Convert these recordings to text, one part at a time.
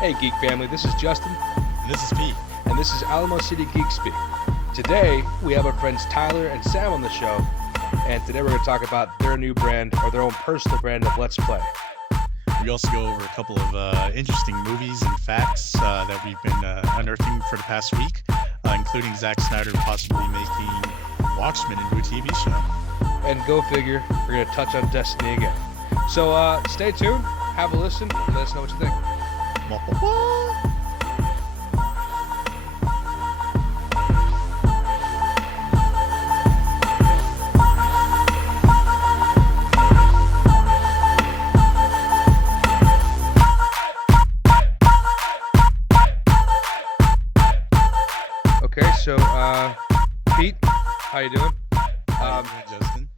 Hey Geek family, this is Justin. And this is Pete. And this is Alamo City Geek Speak. Today, we have our friends Tyler and Sam on the show. And today we're going to talk about their new brand, or their own personal brand of Let's Play. We also go over a couple of interesting movies and facts that we've been unearthing for the past week, including Zack Snyder possibly making Watchmen into a TV show. And go figure, we're going to touch on Destiny again. So stay tuned, have a listen, and let us know what you think. Okay, so Pete, how you doing? How you doing, Justin?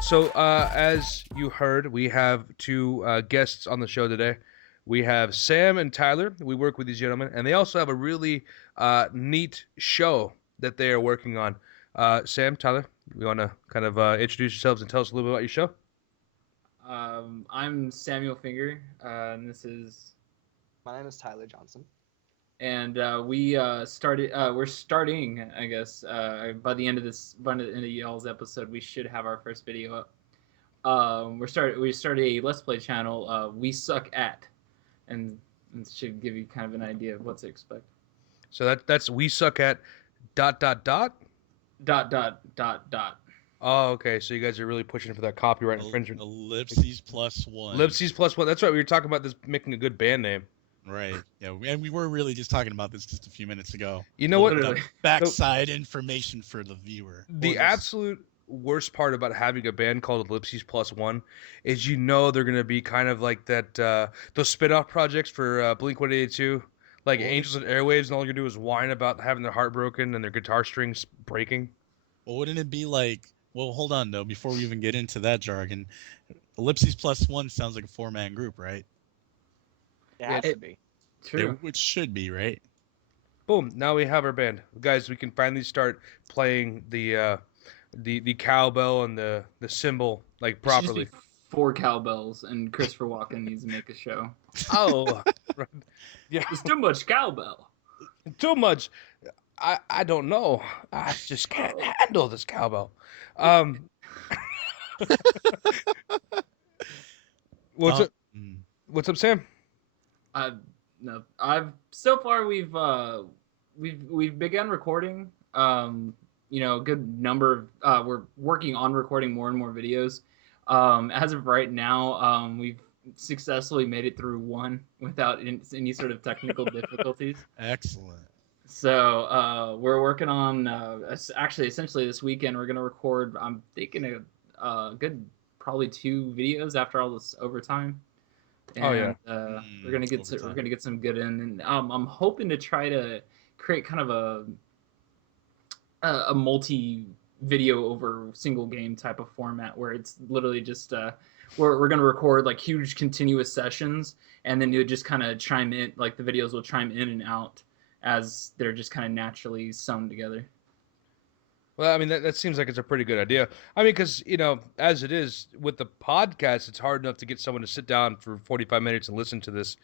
So as you heard, we have two guests on the show today. We have Sam and Tyler. We work with these gentlemen, and they also have a really neat show that they are working on. Sam, Tyler, you want to kind of introduce yourselves and tell us a little bit about your show? I'm Samuel Finger, and this is... My name is Tyler Johnson. And we're starting, I guess, by the end of y'all's episode, we should have our first video up. We started a Let's Play channel, We Suck At, and should give you kind of an idea of what to expect. So that's We Suck At ... Oh, okay. So you guys are really pushing for that copyright infringement. Ellipses plus one. Ellipses plus one. That's right. We were talking about this making a good band name. Right. Yeah, and we were really just talking about this just a few minutes ago. You know what? The backside information for the viewer. The absolute worst part about having a band called Ellipses Plus One is they're going to be kind of like that those spin-off projects for Blink-182, like Angels and Airwaves, and all you're going to do is whine about having their heart broken and their guitar strings breaking. Well, wouldn't it be like... Well, hold on, though. Before we even get into that jargon, Ellipses Plus One sounds like a four-man group, right? It has to be. True. Which should be, right? Boom! Now we have our band, guys. We can finally start playing the cowbell and the cymbal like properly. 4 cowbells, and Christopher Walken needs to make a show. Oh, right. Yeah. There's too much cowbell. Too much. I don't know. I just can't handle this cowbell. What's up? What's up, Sam? No, so far we've begun recording. A good number of we're working on recording more and more videos. As of right now, we've successfully made it through one without any sort of technical difficulties. Excellent. So we're working on essentially this weekend we're gonna record. I'm thinking a good probably 2 videos after all this overtime. And, we're gonna get some good in, and I'm hoping to try to create kind of a multi video over single game type of format where it's literally just we're gonna record like huge continuous sessions, and then you'll just kind of chime in, like the videos will chime in and out as they're just kind of naturally sewn together. Well, I mean, that seems like it's a pretty good idea. I mean, because, as it is with the podcast, it's hard enough to get someone to sit down for 45 minutes and listen to this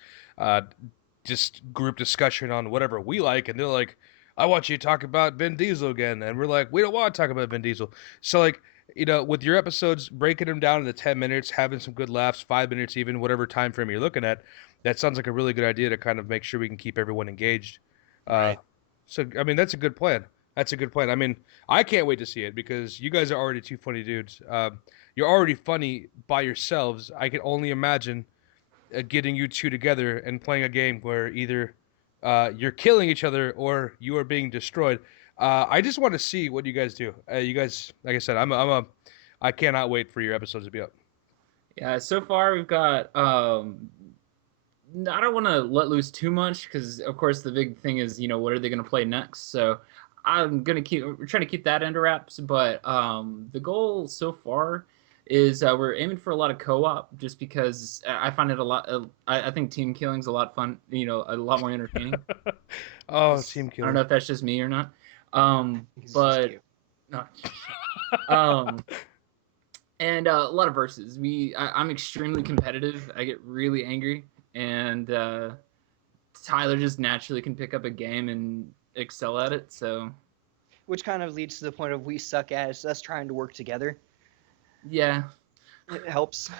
just group discussion on whatever we like. And they're like, I want you to talk about Vin Diesel again. And we're like, we don't want to talk about Vin Diesel. So, like, with your episodes, breaking them down into 10 minutes, having some good laughs, 5 minutes even, whatever time frame you're looking at, that sounds like a really good idea to kind of make sure we can keep everyone engaged. Right. So, I mean, that's a good plan. That's a good plan. I mean, I can't wait to see it because you guys are already 2 funny dudes. You're already funny by yourselves. I can only imagine getting you two together and playing a game where either you're killing each other or you are being destroyed. I just want to see what you guys do. You guys, like I said, I cannot wait for your episodes to be up. Yeah, so far we've got I don't want to let loose too much because, of course, the big thing is, what are they going to play next? So we're trying to keep that under wraps. But the goal so far is we're aiming for a lot of co-op, just because I find it a lot. I think team killing's a lot fun. A lot more entertaining. Team killing. I don't know if that's just me or not. But no. And a lot of verses. I'm extremely competitive. I get really angry, and Tyler just naturally can pick up a game and excel at it. So Which kind of leads to the point of we suck at us trying to work together. yeah, It helps.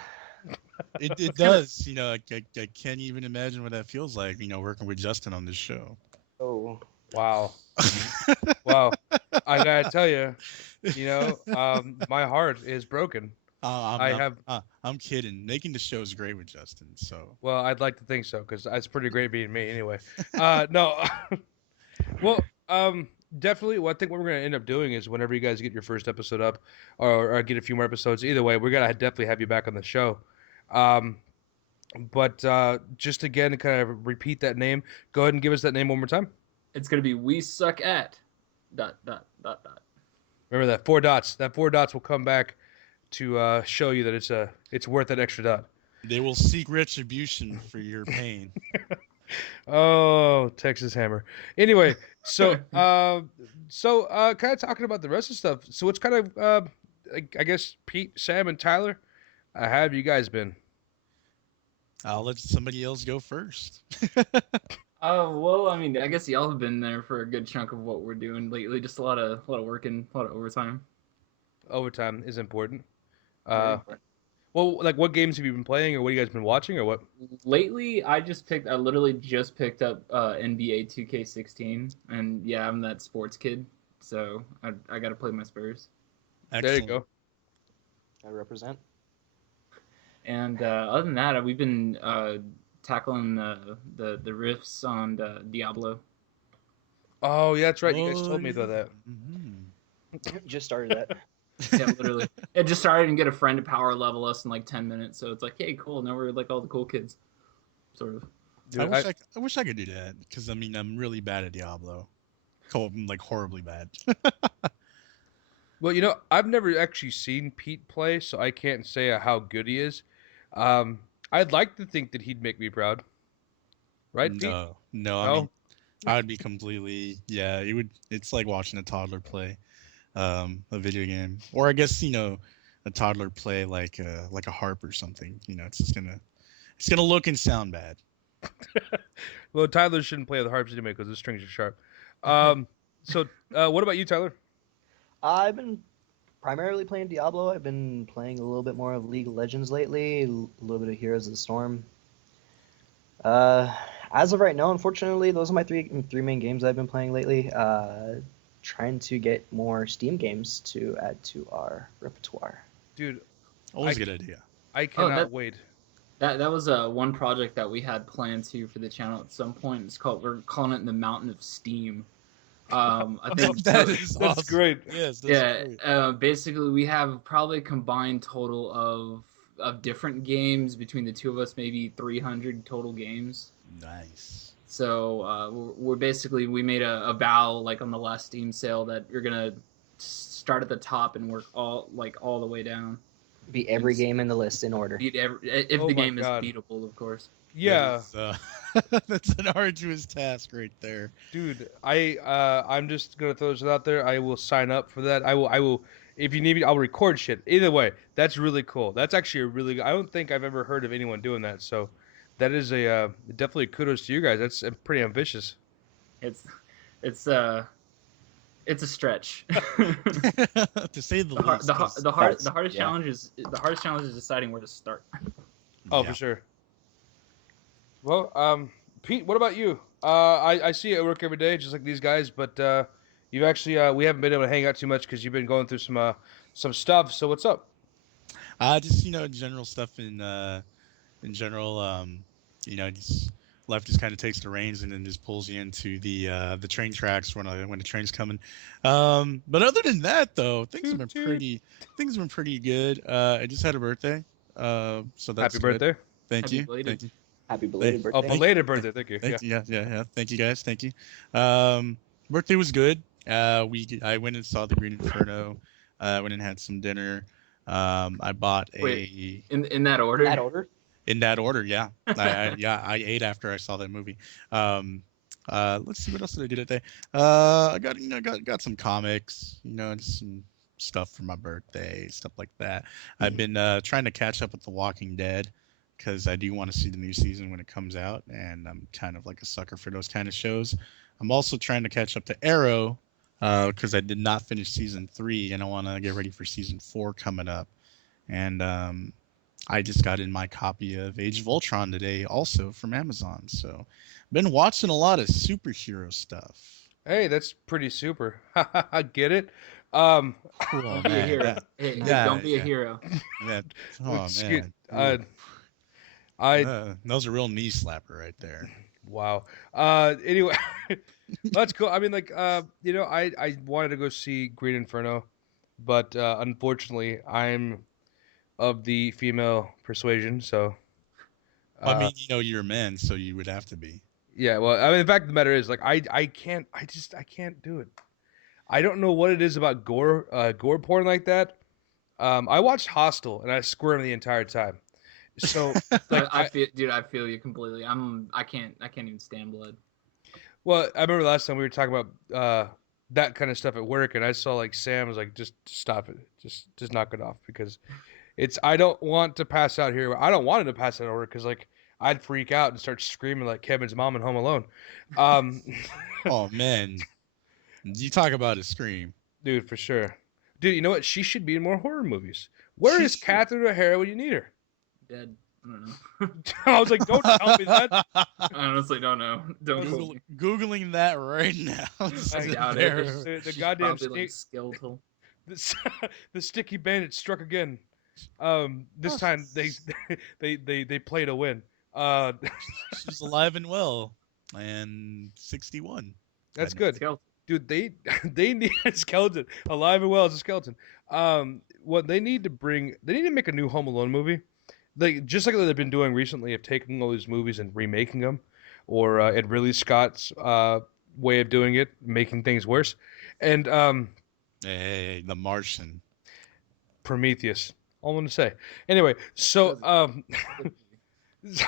It does. I can't even imagine what that feels like. Working with Justin on this show. Oh, Wow. Wow. I gotta tell you, my heart is broken. I have. I'm kidding. Making the show is great with Justin. So Well, I'd like to think so because it's pretty great being me anyway. No. Well, definitely. Well, I think what we're gonna end up doing is whenever you guys get your first episode up, or get a few more episodes, either way, we're gonna definitely have you back on the show. Um, but just again to kind of repeat that name, go ahead and give us that name one more time. it's gonna be we suck at ... Remember that 4 dots. That 4 dots will come back to show you that it's worth that extra dot. they will seek retribution for your pain. Oh, Texas Hammer. Anyway, so kind of talking about the rest of the stuff. So it's kind of I guess Pete, Sam, and Tyler. How have you guys been? I'll let somebody else go first. Oh well, I mean, I guess y'all have been there for a good chunk of what we're doing lately. Just a lot of working, a lot of overtime. Overtime is important. Very Uh, important. well, like what games have you been playing, or what have you guys been watching, or what? Lately, I literally just picked up NBA 2K16, and yeah, I'm that sports kid, so I got to play my Spurs. There you Excellent. go. I represent. And other than that, we've been tackling the riffs on Diablo. Oh, yeah, that's right. You guys Oh, told me yeah. about that. Just started that. Yeah, literally. It just started and get a friend to power level us in like 10 minutes. So it's like, hey, cool. Now we're like all the cool kids, sort of. Dude, I wish I could do that because I'm really bad at Diablo. I'm like horribly bad. well, I've never actually seen Pete play, so I can't say how good he is. I'd like to think that he'd make me proud. Right, Pete? No. I No? mean, I would be completely It would. It's like watching a toddler play a video game, or I guess a toddler play like a harp or something. It's gonna look and sound bad. Well, Tyler shouldn't play the harps anyway because the strings are sharp. So what about you, Tyler? I've been primarily playing Diablo. I've been playing a little bit more of League of Legends lately, a little bit of Heroes of the Storm. As of right now, unfortunately, those are my three main games I've been playing lately. Trying to get more Steam games to add to our repertoire. Dude, Always a good idea. I cannot wait. That was one project that we had planned to for the channel at some point. We're calling it the Mountain of Steam. I think That's That's great. Yes. That's great. basically we have probably a combined total of different games between the two of us, maybe 300 total games. Nice. So we made a vow like on the last Steam sale that you're gonna start at the top and work all the way down. Beat every game in the list in order. If Oh the my game God. is beatable, of course. Yeah, That's an arduous task right there. dude. I'm just gonna throw this out there. I will sign up for that. I will. If you need me, I'll record shit. Either way, that's really cool. That's actually a really. I don't think I've ever heard of anyone doing that. So, that is a definitely kudos to you guys. That's pretty ambitious. It's a stretch. To say the least. The hardest challenge is deciding where to start. Oh, Yeah. for sure. Well, Pete, what about you? I see you at work every day, just like these guys, but you've actually we haven't been able to hang out too much because you've been going through some stuff. So what's up? Just general stuff in general. Just life just kind of takes the reins and then just pulls you into the train tracks when the train's coming. But other than that, though, things have been pretty good. I just had a birthday. So that's Happy good. birthday! Thank you. Belated. Thank you. Happy belated Oh, birthday. belated birthday! Thank you. Thank you. Yeah. Thank you guys. Thank you. Birthday was good. I went and saw the Green Inferno. Went and had some dinner. I bought Wait. In that order. That order? in that order. Yeah. I ate after I saw that movie. Let's see what else did I do today. I got some comics. Just some stuff for my birthday, stuff like that. I've been trying to catch up with The Walking Dead. because I do want to see the new season when it comes out, and I'm kind of like a sucker for those kind of shows. I'm also trying to catch up to Arrow because I did not finish season 3, and I want to get ready for season 4 coming up. And I just got in my copy of Age of Ultron today, also from Amazon. So, been watching a lot of superhero stuff. Hey, that's pretty super. I get it. Um, Oh Don't be a man, hero. Hey, don't that be a yeah, hero. that oh excuse, man, uh, ooh, I that was a real knee slapper right there. wow. Anyway, that's cool. I mean, like, I wanted to go see Green Inferno, but unfortunately, I'm of the female persuasion, so Well, I uh, mean, you're a man, so you would have to be. yeah. Well, I mean, the fact of the matter is, like, I can't do it. I don't know what it is about gore porn like that. I watched Hostel and I squirmed the entire time. So, like, I feel, dude. I feel you completely. I can't even stand blood. well, I remember last time we were talking about that kind of stuff at work, and I saw like Sam was like, just stop it, just knock it off because it's. I don't want to pass out here. I don't want him to pass out at work because like I'd freak out and start screaming like Kevin's mom in Home Alone. Um, Oh man, you talk about a scream. dude, for sure. Dude, you know what? She should be in more horror movies. Where She is should. Catherine O'Hara when you need her? Dead. I don't know. I was like, don't tell me that. I honestly don't know. Don't quote Google, me. Googling that right now. I to doubt verify. it. The She's goddamn probably like stick, skeletal. the sticky bandit struck again. This time they played a win. Uh, She's alive and well, and 61. that's I know. good, Skeletal. dude. They need a skeleton alive and well as a skeleton. What they need to bring, they need to make a new Home Alone movie. Like just like they've been doing recently of taking all these movies and remaking them, or Ed Ridley Scott's way of doing it, making things worse. And Hey, The Martian. Prometheus. All I'm gonna say. Anyway, so so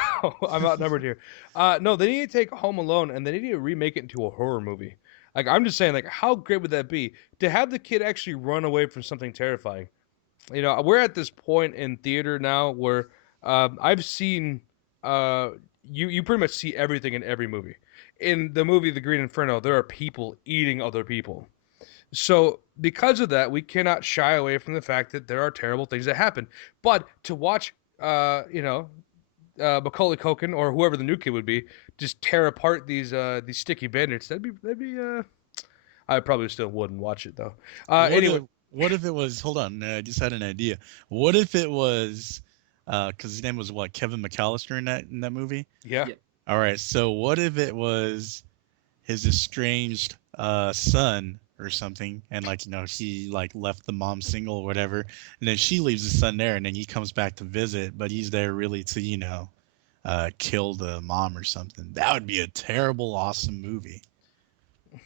I'm outnumbered here. No, they need to take Home Alone and they need to remake it into a horror movie. Like I'm just saying, like how great would that be to have the kid actually run away from something terrifying? You know, we're at this point in theater now where I've seen you pretty much see everything in every movie. In the movie The Green Inferno, there are people eating other people. So because of that, we cannot shy away from the fact that there are terrible things that happen. But to watch, Macaulay Culkin or whoever the new kid would be just tear apart these sticky bandits, that'd be. I probably still wouldn't watch it though. Anyway, What if it was? Hold on, I just had an idea. What if it was? Because his name was what? Kevin McAllister in that movie. yeah. Yeah. All right. So what if it was his estranged son or something, and like he like left the mom single or whatever, and then she leaves the son there, and then he comes back to visit, but he's there really to kill the mom or something. That would be a terrible, awesome movie.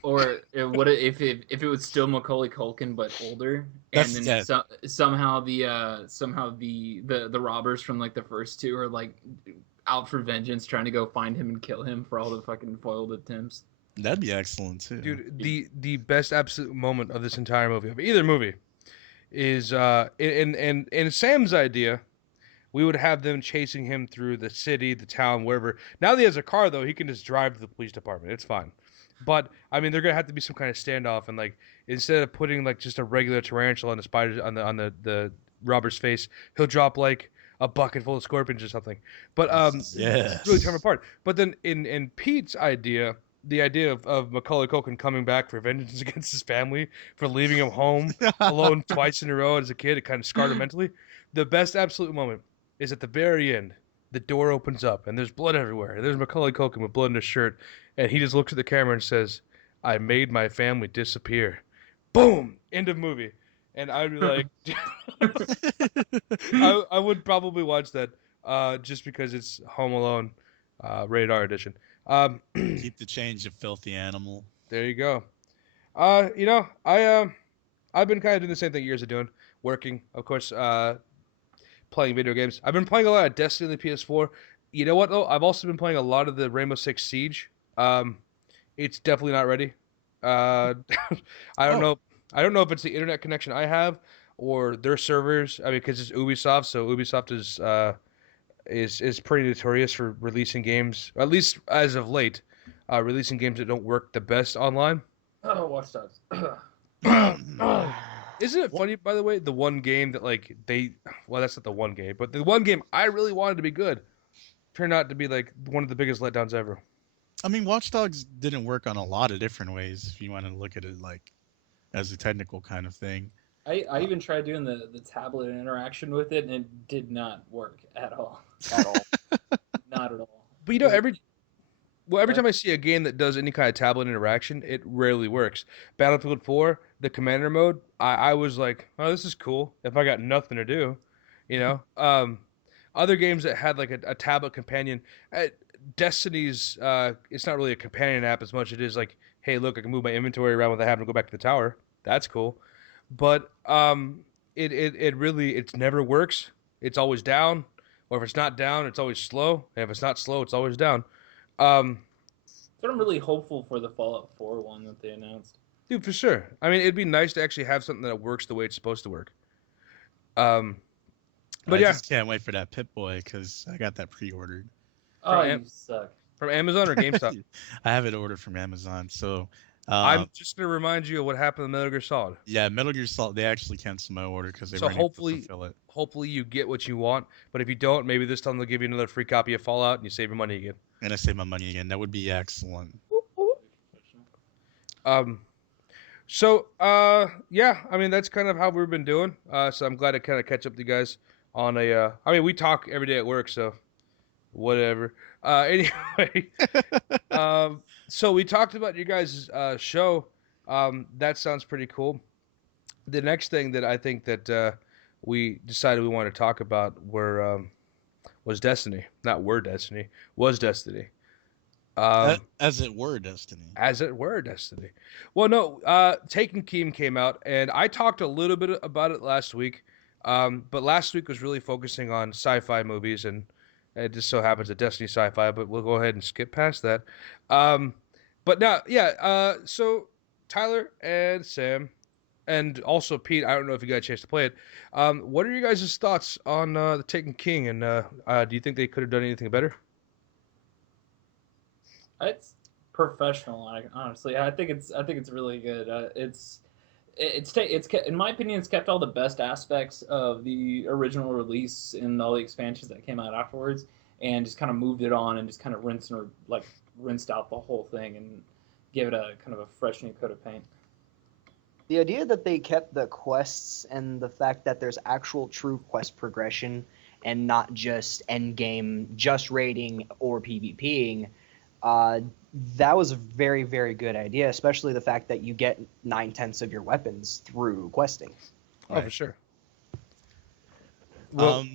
Or what if it was still Macaulay Culkin but older, and then somehow the robbers from like the first two are like out for vengeance, trying to go find him and kill him for all the fucking foiled attempts. That'd be excellent too. Dude, the best absolute moment of this entire movie, of either movie, is in Sam's idea, we would have them chasing him through the city, the town, wherever. Now that he has a car, though, he can just drive to the police department. It's fine. But I mean, they're gonna have to be some kind of standoff, and like instead of putting like just a regular tarantula on the spider on the robber's face, he'll drop like a bucket full of scorpions or something. But Yes. really tear him apart. But then in Pete's idea, the idea of Macaulay Culkin coming back for vengeance against his family for leaving him home alone twice in a row as a kid, it kind of scarred him mentally. The best absolute moment is at the very end. The door opens up and there's blood everywhere. There's Macaulay Culkin with blood in his shirt, and he just looks at the camera and says, "I made my family disappear." Boom! End of movie. And I'd be like, I would probably watch that just because it's Home Alone rated R edition. Keep the change, you filthy animal. There you go. I've been kind of doing the same thing years of doing, working, of course, playing video games. I've been playing a lot of Destiny on the PS4. You know what though? I've also been playing a lot of the Rainbow Six Siege. It's definitely not ready. I don't know. I don't know if it's the internet connection I have or their servers. I mean, because it's Ubisoft, so Ubisoft is is pretty notorious for releasing games, at least as of late, releasing games that don't work the best online. Oh, Watch Dogs. Isn't it funny, by the way, the one game that like well, that's not the one game, but the one game I really wanted to be good turned out to be like one of the biggest letdowns ever. I mean, Watch Dogs didn't work on a lot of different ways if you want to look at it like as a technical kind of thing. I even tried doing the tablet interaction with it, and it did not work at all. At all. Not at all. But you know, It- every time I see a game that does any kind of tablet interaction, it rarely works. Battlefield 4, the commander mode, I was like, oh, this is cool. If I got nothing to do, you know. Other games that had like a tablet companion, Destiny's, it's not really a companion app as much as it is like, hey, look, I can move my inventory around without having to go back to the tower. That's cool. But it really it never works. It's always down, or if it's not down, it's always slow. And if it's not slow, it's always down. Um, But I'm really hopeful for the Fallout 4 one that they announced. Dude, for sure. I mean, it'd be nice to actually have something that works the way it's supposed to work. Um, but I yeah, just can't wait for that Pip-Boy because I got that pre-ordered. Oh, Am- you suck. from Amazon or GameStop. I have it ordered from Amazon. So, I'm just gonna remind you of what happened to Metal Gear Solid. yeah, Metal Gear Solid, they actually canceled my order because they So weren't able to hopefully, fulfill it. hopefully you get what you want. But if you don't, maybe this time they'll give you another free copy of Fallout and you save your money again. And I save my money again. That would be excellent. Um, yeah, I mean that's kind of how we've been doing. So I'm glad to kind of catch up to you guys on a. I mean, we talk every day at work, so whatever. Anyway, so we talked about you guys' show. That sounds pretty cool. The next thing that I think that we decided we wanted to talk about was Destiny. Not were Destiny, was Destiny. As it were, Destiny. As it were Destiny. Well, no, Taken Keem came out, and I talked a little bit about it last week. But last week was really focusing on sci-fi movies, and it just so happens that Destiny sci-fi. But we'll go ahead and skip past that. But now, yeah. So Tyler and Sam, and also Pete. I don't know if you got a chance to play it. What are you guys' thoughts on the Taken King, and do you think they could have done anything better? It's professional. Honestly, I think it's really good. It's in my opinion, it's kept all the best aspects of the original release and all the expansions that came out afterwards, and just kind of moved it on and just kind of rinsed out the whole thing and gave it a kind of a fresh new coat of paint. The idea that they kept the quests and the fact that there's actual true quest progression and not just end game, just raiding or PvPing, that was a very, very good idea, especially the fact that you get 9/10 of your weapons through questing. Oh, for sure. Well,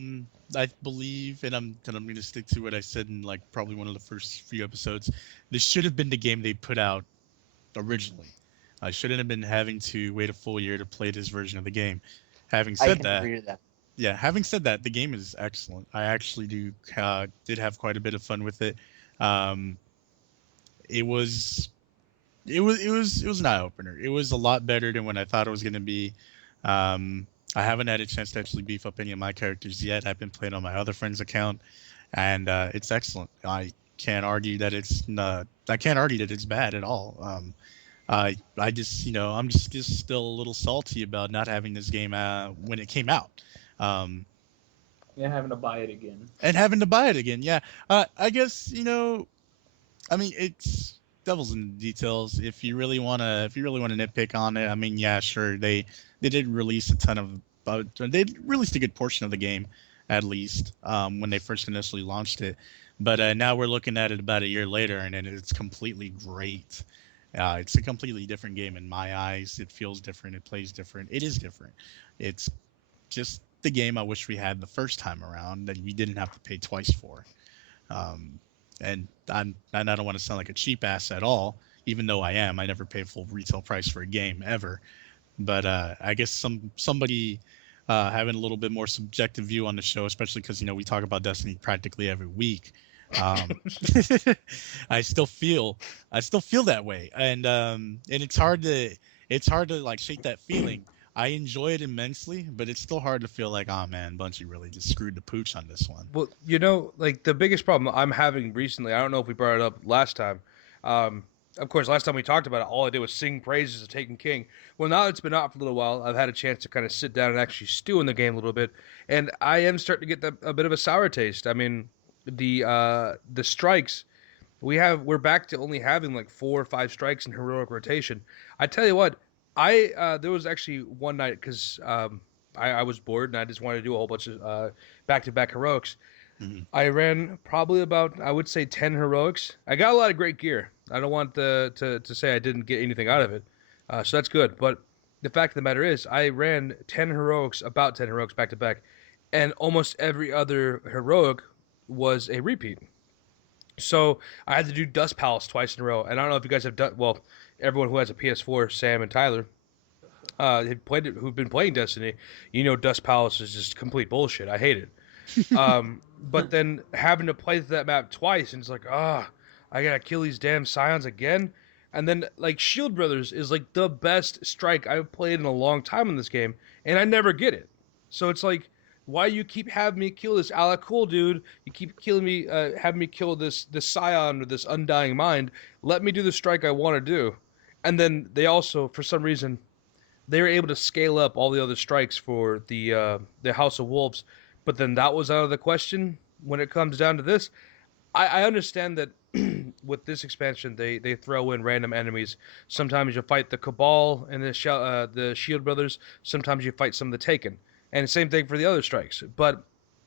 I believe, and I'm going to stick to what I said in like probably one of the first few episodes. This should have been the game they put out originally. I shouldn't have been having to wait a full year to play this version of the game. Having I said can that, agree to that. yeah, having said that, the game is excellent. I actually did have quite a bit of fun with it. It was an eye opener. It was a lot better than what I thought it was going to be. I haven't had a chance to actually beef up any of my characters yet. I've been playing on my other friend's account, and it's excellent. I can't argue that it's not. I can't argue that it's bad at all. I just, I'm just still a little salty about not having this game when it came out. Yeah, having to buy it again. And having to buy it again. Yeah. I guess, I mean, it's devil's in the details. If you really want to nitpick on it, I mean, yeah, sure. They did release a ton of, they released a good portion of the game, at least, when they first initially launched it. But now we're looking at it about a year later, and it's completely great. It's a completely different game in my eyes. It feels different. It plays different. It is different. It's just the game I wish we had the first time around that we didn't have to pay twice for. And I don't want to sound like a cheap ass at all, even though I am. I never pay full retail price for a game ever. But I guess somebody having a little bit more subjective view on the show, especially because we talk about Destiny practically every week. I still feel that way, and it's hard to like shake that feeling I enjoy it immensely, but it's still hard to feel like, oh man, Bungie really just screwed the pooch on this one. Well, like the biggest problem I'm having recently, I don't know if we brought it up last time. Um, of course, last time we talked about it, all I did was sing praises of Taken King. Well, now it's been out for a little while. I've had a chance to kind of sit down and actually stew in the game a little bit, and I am starting to get a bit of a sour taste. I mean, the strikes we're back to only having like 4 or 5 strikes in heroic rotation. I tell you what, I there was actually one night because I was bored and I just wanted to do a whole bunch of back-to-back heroics. Mhm. I ran probably about, I would say, 10 heroics. I got a lot of great gear. I don't want to say I didn't get anything out of it, so that's good. But the fact of the matter is, I ran 10 heroics, about 10 heroics back to back, and almost every other heroic was a repeat. So I had to do Dust Palace twice in a row, and I don't know if you guys have done. Well, everyone who has a PS4, Sam and Tyler, had played it, who've been playing Destiny, Dust Palace is just complete bullshit. I hate it. But then having to play that map twice, and it's like, I gotta kill these damn Scions again. And then like Shield Brothers is like the best strike I've played in a long time in this game, and I never get it. So it's like, why you keep having me kill this Ala cool dude? You keep killing me, having me kill this Scion or this Undying Mind. Let me do the strike I want to do. And then they also, for some reason, they were able to scale up all the other strikes for the House of Wolves, but then that was out of the question when it comes down to this. I understand that with this expansion, they throw in random enemies. Sometimes you fight the Cabal and the Shield Brothers. Sometimes you fight some of the Taken, and same thing for the other strikes. But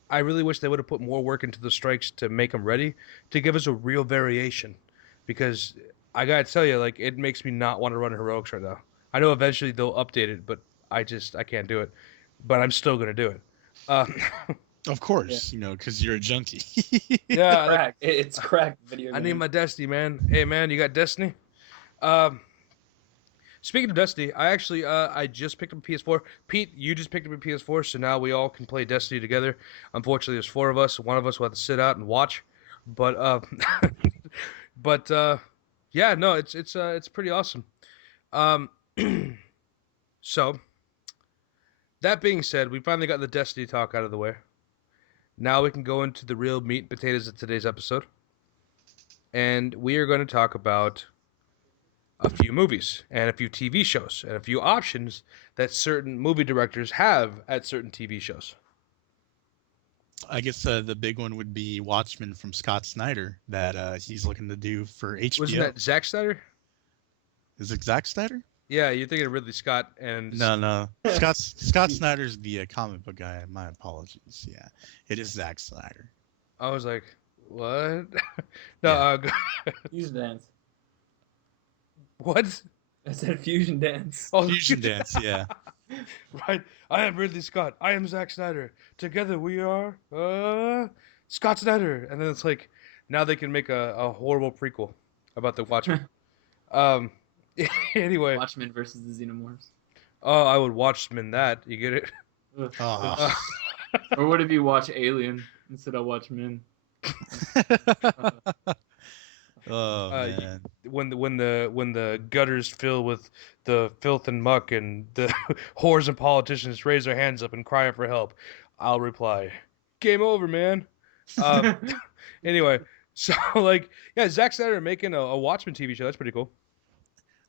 I really wish they would have put more work into the strikes to make them ready to give us a real variation, because I gotta tell you, like it makes me not want to run heroics right now. I know eventually they'll update it, but I can't do it. But I'm still gonna do it. Uh, Of Yeah. course, because you're a junkie. yeah, like Crack. It's crack video I game. need my Destiny, man. Hey, man, you got Destiny? Um, Speaking of Destiny, I actually I just picked up a PS4. Pete, you just picked up a PS4, so now we all can play Destiny together. Unfortunately, there's 4 of us. One of us will have to sit out and watch. But but yeah, no, it's pretty awesome. Um, so that being said, we finally got the Destiny talk out of the way. Now we can go into the real meat and potatoes of today's episode, and we are going to talk about a few movies and a few TV shows and a few options that certain movie directors have at certain TV shows. I guess the big one would be Watchmen from Scott Snyder that he's looking to do for Wasn't HBO. that Zack Snyder? Is it Zack Snyder? Yeah, you're thinking of Ridley Scott and No. Scott Snyder's the comic book guy. My apologies. Yeah, it is Zack Snyder. I was like, what? No, Yeah. Fusion dance. what? I said fusion dance. Oh, Fusion Dance. Yeah. right. I am Ridley Scott. I am Zack Snyder. Together we are Scott Snyder. And then it's like, now they can make a horrible prequel about the Watchmen. um, anyway. Watchmen versus the Xenomorphs. Oh, I would Watchmen that. You get it? Ugh. Oh. Or what if you watch Alien instead of Watchmen? Oh Uh, man. when the gutters fill with the filth and muck and the whores and politicians raise their hands up and cry for help, I'll reply, "Game over, man." Anyway, so like, yeah, Zack Snyder making a Watchmen TV show. That's pretty cool.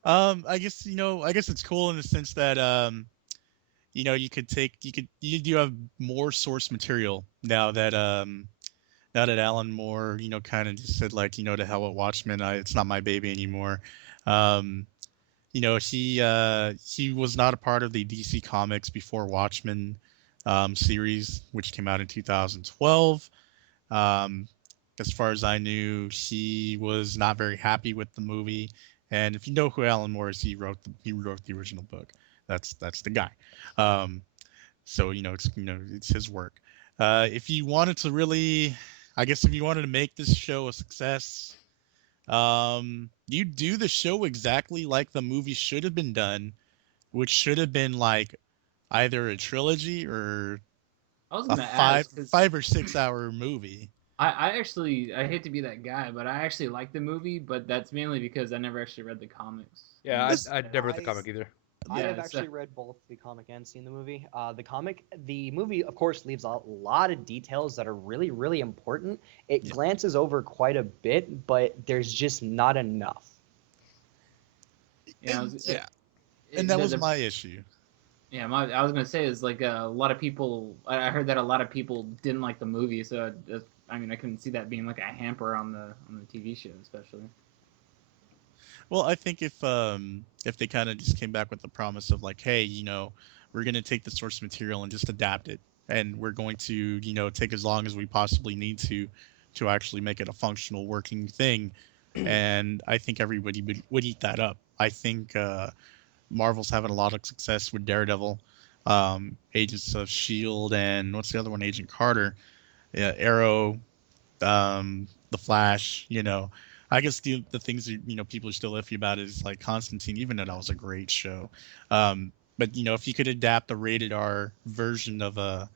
I guess it's cool in the sense that you do have more source material now that Alan Moore kind of just said like to hell with Watchmen, it's not my baby anymore. He was not a part of the DC Comics before Watchmen series, which came out in 2012. As far as I knew, he was not very happy with the movie. And if you know who Alan Moore is, he wrote the original book. That's the guy. So it's his work. If you wanted to really, I guess, if you wanted to make this show a success, you do the show exactly like the movie should have been done, which should have been like either a trilogy or I was a gonna ask 5 or 6 hour movie. I hate to be that guy, but I actually like the movie, but that's mainly because I never actually read the comics. Yeah, This- I'd never read the comic either. I have Yeah, actually read both the comic and seen the movie. The movie, of course, leaves a lot of details that are really, really important. It Yeah. glances over quite a bit, but there's just not enough. yeah, Yeah, and that was my issue. yeah. I was gonna say is like a lot of people. I heard that a lot of people didn't like the movie, so I mean, I couldn't see that being like a hamper on the TV show, especially. Well, I think if they kind of just came back with the promise of like, hey, we're gonna take the source material and just adapt it, and we're going to, take as long as we possibly need to actually make it a functional working thing, and I think everybody would eat that up. I think Marvel's having a lot of success with Daredevil, Agents of Shield, and what's the other one? Agent Carter, yeah, Arrow, the Flash. I guess the things that people are still iffy about is like Constantine, even though that was a great show. But if you could adapt a rated R version of a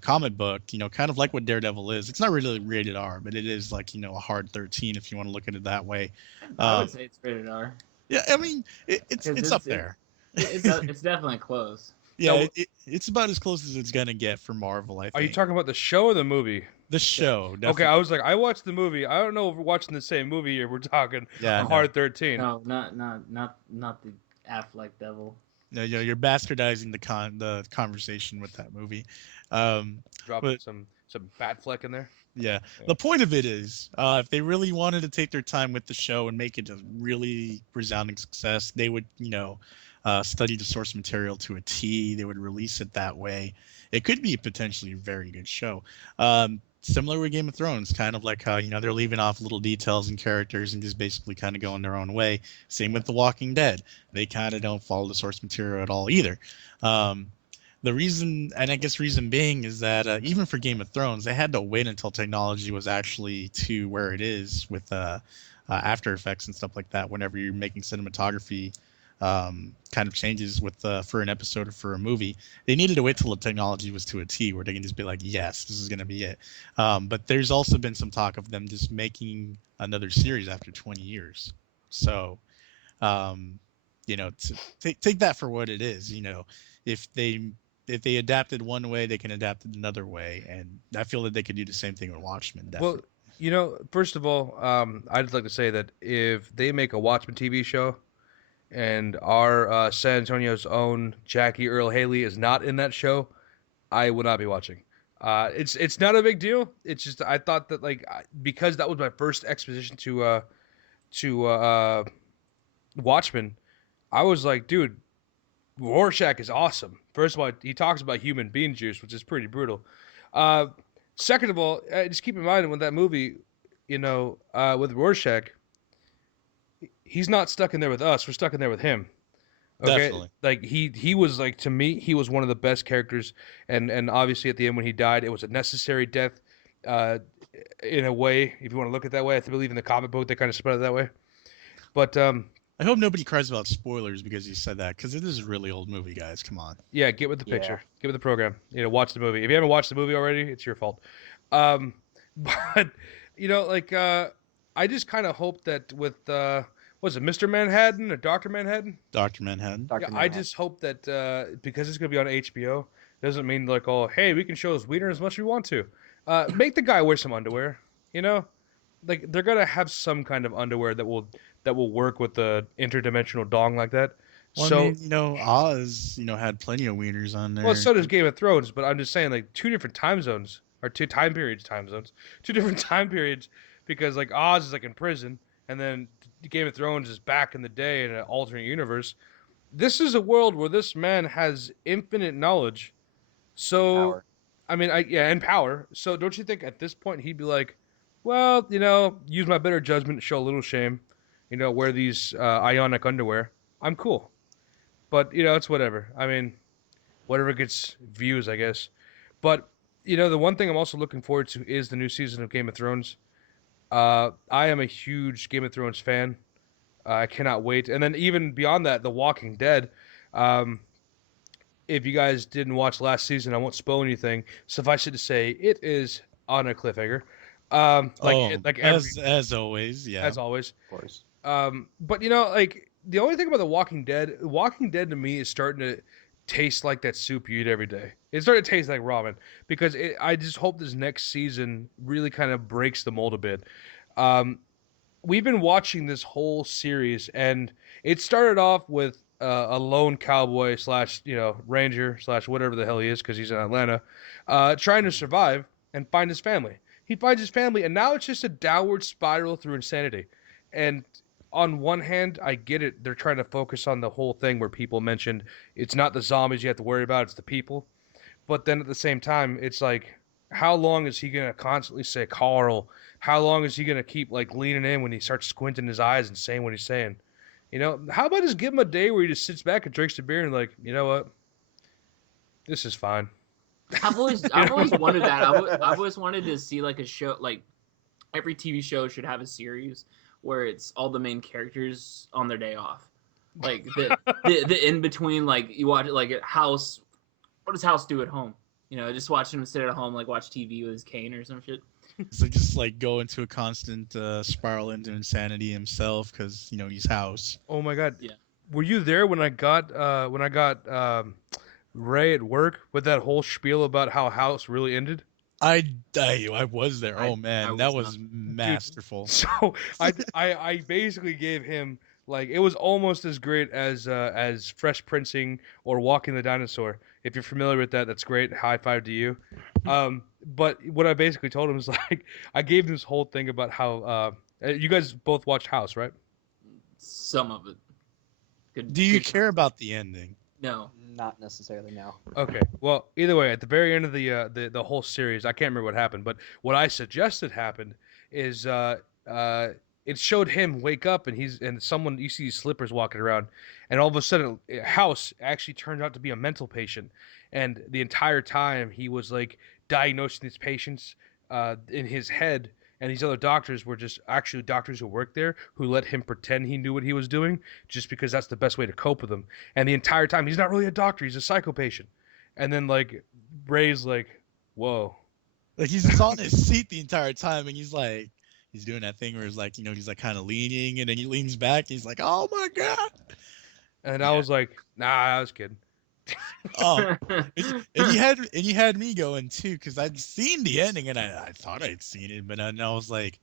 comic book, kind of like what Daredevil is. It's not really rated R, but it is like a hard 13 if you want to look at it that way. I would Um, say it's rated R yeah, I mean it's because it's up there. it's definitely close. Yeah, Now, it's about as close as it's gonna get for Marvel, I are you think. talking about the show or the movie? The show, Okay, definitely. I was like, I watched the movie. I don't know if we're watching the same movie here. We're talking Yeah, a no. Hard 13. No, not the Affleck Devil. No, you're bastardizing the conversation with that movie. Dropping But some bat fleck in there. yeah, Yeah. the point of it is, if they really wanted to take their time with the show and make it a really resounding success, they would, study the source material to a T. They would release it that way. It could be potentially a very good show. Similar with Game of Thrones, kind of like how they're leaving off little details and characters and just basically kind of going their own way. Same with The Walking Dead. They kind of don't follow the source material at all either. Um, the reason, and I guess reason being, is that even for Game of Thrones, they had to wait until technology was actually to where it is with After Effects and stuff like that. Whenever you're making cinematography kind of changes with for an episode or for a movie, they needed to wait till the technology was to a T where they can just be like, yes, this is going to be it. But there's also been some talk of them just making another series after 20 years. So um, take that for what it is. If they if they adapted one way, they can adapt it another way, and I feel that they could do the same thing with Watchmen. Well, Definitely. first of all, I'd just like to say that if they make a Watchmen TV show and our San Antonio's own Jackie Earl Haley is not in that show, I will not be watching. It's not a big deal. It's just I thought that because that was my first exposition to Watchmen, I was like, dude, Rorschach is awesome. First of all, he talks about human bean juice, which is pretty brutal. Uh, Second of all, just keep in mind with that movie, with Rorschach, he's not stuck in there with us. We're stuck in there with him. Okay, Definitely. like he was like to me, he was one of the best characters, and obviously at the end when he died, it was a necessary death. Uh, in a way, if you want to look at it that way, I believe in the comic book they kind of spread it that way. But I hope nobody cries about spoilers because you said that, because it is a really old movie, guys. Come on. yeah, get with the Yeah. picture, get with the program. Watch the movie. If you haven't watched the movie already, it's your fault. Um, but I just kind of hope that with was it Mr. Manhattan or Doctor Manhattan? Dr. Manhattan. Yeah, Dr. I Manhattan. just hope that because it's gonna be on HBO, doesn't mean like, oh, hey, we can show his wiener as much as we want to. Make the guy wear some underwear. Like they're gonna have some kind of underwear that will work with the interdimensional dong like that. Well, I So, mean, Oz, had plenty of wieners on well, there. so does Game of Thrones, but I'm just saying like two different time zones or time zones, two different time periods because like Oz is like in prison and then Game of Thrones is back in the day in an alternate universe. This is a world where this man has infinite knowledge. So, Power. I mean, and power. So, don't you think at this point he'd be like, well, use my better judgment, show a little shame, wear these ionic underwear. I'm cool. But, it's whatever. I mean, whatever gets views, I guess. But, the one thing I'm also looking forward to is the new season of Game of Thrones. I am a huge Game of Thrones fan. I cannot wait. And then even beyond that, The Walking Dead. Um, if you guys didn't watch last season, I won't spoil anything. Suffice it to say, it is on a cliffhanger. Oh, Like every as always, yeah. as always. Of course. But the only thing about Walking Dead to me is starting to taste like that soup you eat every day. It's starting to taste like ramen because I just hope this next season really kind of breaks the mold a bit. Um, we've been watching this whole series, and it started off with a lone cowboy slash ranger slash whatever the hell he is because he's in Atlanta, trying to survive and find his family. He finds his family, and now it's just a downward spiral through insanity. And on one hand, I get it. They're trying to focus on the whole thing where people mentioned it's not the zombies you have to worry about, it's the people. But then at the same time, it's like, how long is he gonna constantly say Carl? How long is he gonna keep like leaning in when he starts squinting his eyes and saying what he's saying? How about just give him a day where he just sits back and drinks the beer and like, you know what, this is fine. I've always wanted that. I've always wanted to see like a show, like every TV show should have a series where it's all the main characters on their day off, like the in between, like you watch it like at House. What does House do at home? Just watch him sit at home, like watch TV with his cane or some shit. So just like go into a constant spiral into insanity himself because he's House. Oh my god. Yeah. Were you there when I got Ray at work with that whole spiel about how House really ended? I was there. Oh man, that was not. masterful. Dude, so I basically gave him, like, it was almost as great as Fresh Princeing or Walking the Dinosaur. If you're familiar with that, that's great. High five to you. But what I basically told him is like, I gave him this whole thing about how you guys both watched House, right? Some of it. Do you care about the ending? No. Not necessarily, no. Okay. Well, either way, at the very end of the whole series, I can't remember what happened, but what I suggested happened is it showed him wake up and someone, you see these slippers walking around, and all of a sudden House actually turned out to be a mental patient, and the entire time he was like diagnosing these patients in his head. And these other doctors were just actually doctors who worked there who let him pretend he knew what he was doing just because that's the best way to cope with him. And the entire time, he's not really a doctor. He's a psycho patient. And then, like, Ray's like, whoa. Like, he's just on his seat the entire time, and he's doing that thing where he's like, he's like kind of leaning, and then he leans back, and he's like, oh my God. And I was like, nah, I was kidding. Oh, and you had me going too, because I'd seen the ending and I thought I'd seen it, but I was like,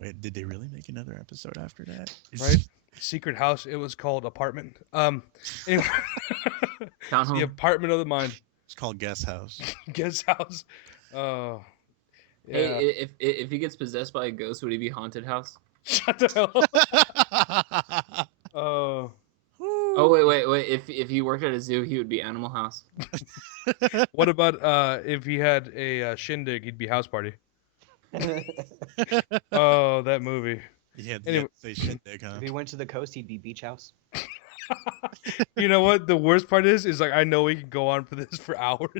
wait, did they really make another episode after that? Right? Secret House. It was called Apartment. Anyway, the Apartment of the Mind. It's called Guest House. Guest House. Oh. Yeah. Hey, if he gets possessed by a ghost, would he be Haunted House? Shut the hell up. Oh. Oh wait! If he worked at a zoo, he would be Animal House. What about if he had a shindig? He'd be House Party. Oh, that movie. Yeah, anyway, say shindig, huh? If he went to the coast, he'd be Beach House. You know what? The worst part is like I know we can go on for this for hours.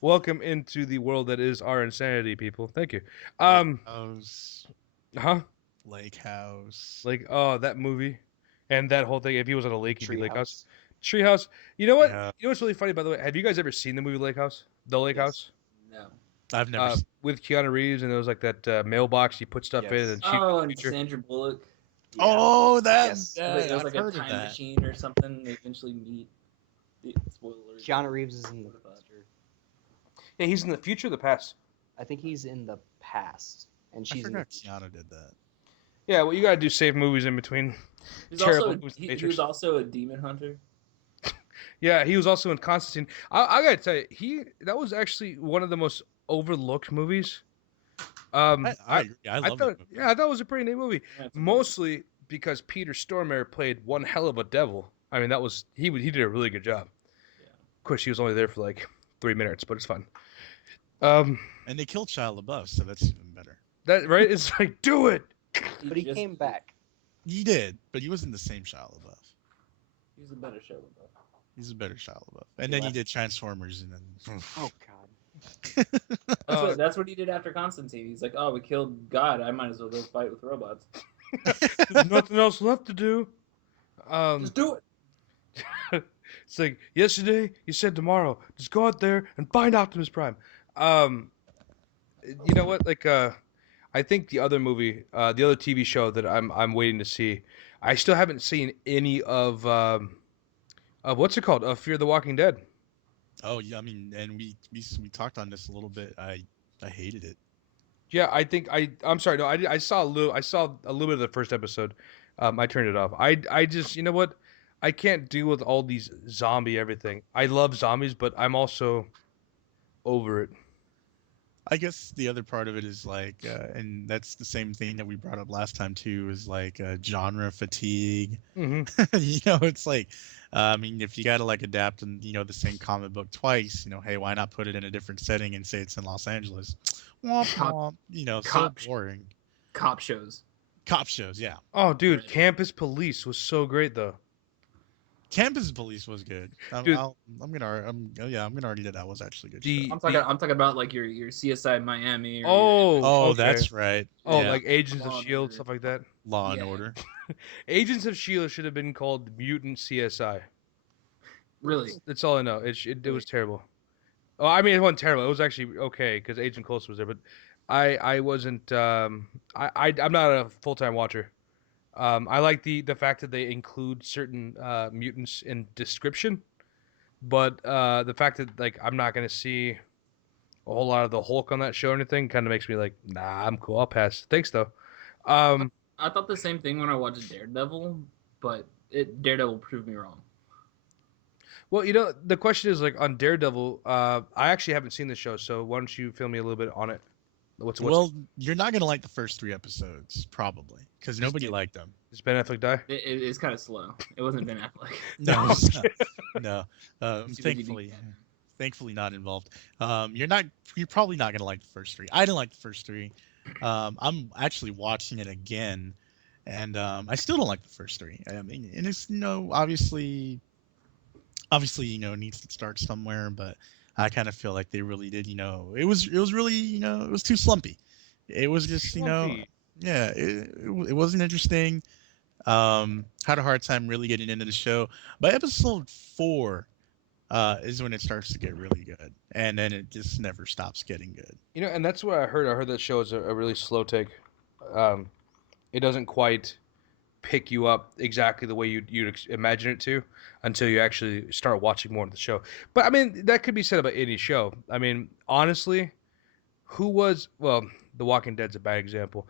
Welcome into the world that is our insanity, people. Thank you. House. Huh? Lake House. Like, oh, that movie. And that whole thing, if he was on a lake, he'd be Lake House. Treehouse. You know what? Yeah. You know what's really funny, by the way? Have you guys ever seen the movie Lake House? The Lake House? No. I've never seen. With Keanu Reeves, and there was like that mailbox you put stuff in. And and Sandra Bullock. Yeah. Oh, Yes. It was I've like a heard of time that. machine or something. They eventually meet. Spoilers. Keanu Reeves is in the future. Yeah, he's in the future or the past? I think he's in the past, and I she's in forgot the Keanu did that. Yeah, well, you gotta do save movies in between. He Matrix. was also a demon hunter. Yeah, he was also in Constantine. I gotta tell you, that was actually one of the most overlooked movies. I agree. I love thought, that movie. yeah, I thought it was a pretty neat movie. Yeah, it's Mostly because Peter Stormare played one hell of a devil. I mean, he did a really good job. Yeah. Of course, he was only there for like 3 minutes, but it's fun. And they killed Shia LaBeouf, so that's even better. That right? It's like, do it. But he came back. He did, but he wasn't the same Shia LaBeouf. He's a better show. He's a better Shia LaBeouf. And then he did Transformers, and then. Oh God. That's what he did after Constantine. He's like, oh, we killed God. I might as well go fight with robots. There's nothing else left to do. Just do it. It's like, yesterday you said tomorrow. Just go out there and find Optimus Prime. You know what? Like, I think the other movie, the other TV show that I'm waiting to see, I still haven't seen any of what's it called? Of Fear the Walking Dead. Oh yeah, I mean, and we talked on this a little bit. I hated it. Yeah, I think I'm sorry. No, I saw a little. I saw a little bit of the first episode. I turned it off. I just, you know what? I can't deal with all these zombie everything. I love zombies, but I'm also over it. I guess the other part of it is like, and that's the same thing that we brought up last time too, is like genre fatigue. Hmm. It's like, I mean, if you got to like adapt and the same comic book twice, hey, why not put it in a different setting and say it's in Los Angeles? Womp Cop, womp. So cop, boring. cop shows. Cop shows, yeah. Oh, dude, Right. Campus Police was so great though. Campus Police was good. Dude, I'm gonna argue that that was actually a good show. the I'm talking about like your CSI Miami or oh, Oh, okay. that's right. Oh, Yeah, like Agents of Law and Shield, Order. stuff like that. Law and Yeah. Order. Agents of Shield should have been called Mutant CSI. Really. That's all I know. It was terrible. Oh, I mean, it wasn't terrible. It was actually okay because Agent Coulson was there, but I wasn't. I'm not a full time watcher. I like the fact that they include certain mutants in description, but the fact that like I'm not gonna see a whole lot of the Hulk on that show or anything kind of makes me like, nah, I'm cool. I'll pass. Thanks though. Um, I thought the same thing when I watched Daredevil, but Daredevil proved me wrong. well, the question is like on Daredevil. I actually haven't seen the show, so why don't you fill me a little bit on it? What's Well, you're not gonna like the first 3 episodes probably because nobody liked them. does Ben Affleck die? It's kind of slow. It wasn't Ben Affleck. No, it's not. No. Too busy Thankfully, being Batman. thankfully not involved. You're probably not gonna like the first 3. I didn't like the first 3. I'm actually watching it again, and I still don't like the first 3. I mean, and it's obviously it needs to start somewhere, but I kind of feel like they really did. It was really it was too slumpy. It was just Slumpy. yeah, it wasn't interesting. Had a hard time really getting into the show. By episode 4, is when it starts to get really good, and then it just never stops getting good. And that's what I heard. I heard that show is a really slow take. Um, it doesn't quite pick you up exactly the way you'd imagine it to until you actually start watching more of the show. But I mean, that could be said about any show. I mean, honestly, The Walking Dead's a bad example.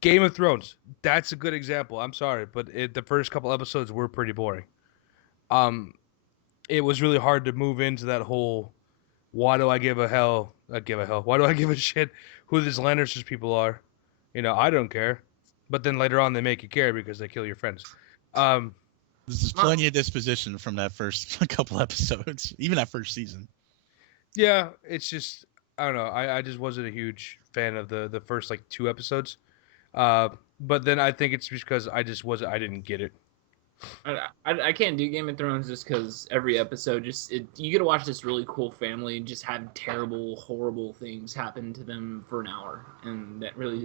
Game of Thrones, that's a good example. I'm sorry, but the first couple episodes were pretty boring. Um, it was really hard to move into that whole why do I give a hell? Give a hell. Why do I give a shit who these Lannisters people are? I don't care. But then later on, they make you care because they kill your friends. Um, This is plenty of disposition from that first couple episodes, even that first season. yeah, it's just I don't know. I just wasn't a huge fan of the first like 2 episodes. But then I think it's because I didn't get it. I can't do Game of Thrones just because every episode you get to watch this really cool family just have terrible, horrible things happen to them for an hour, and that really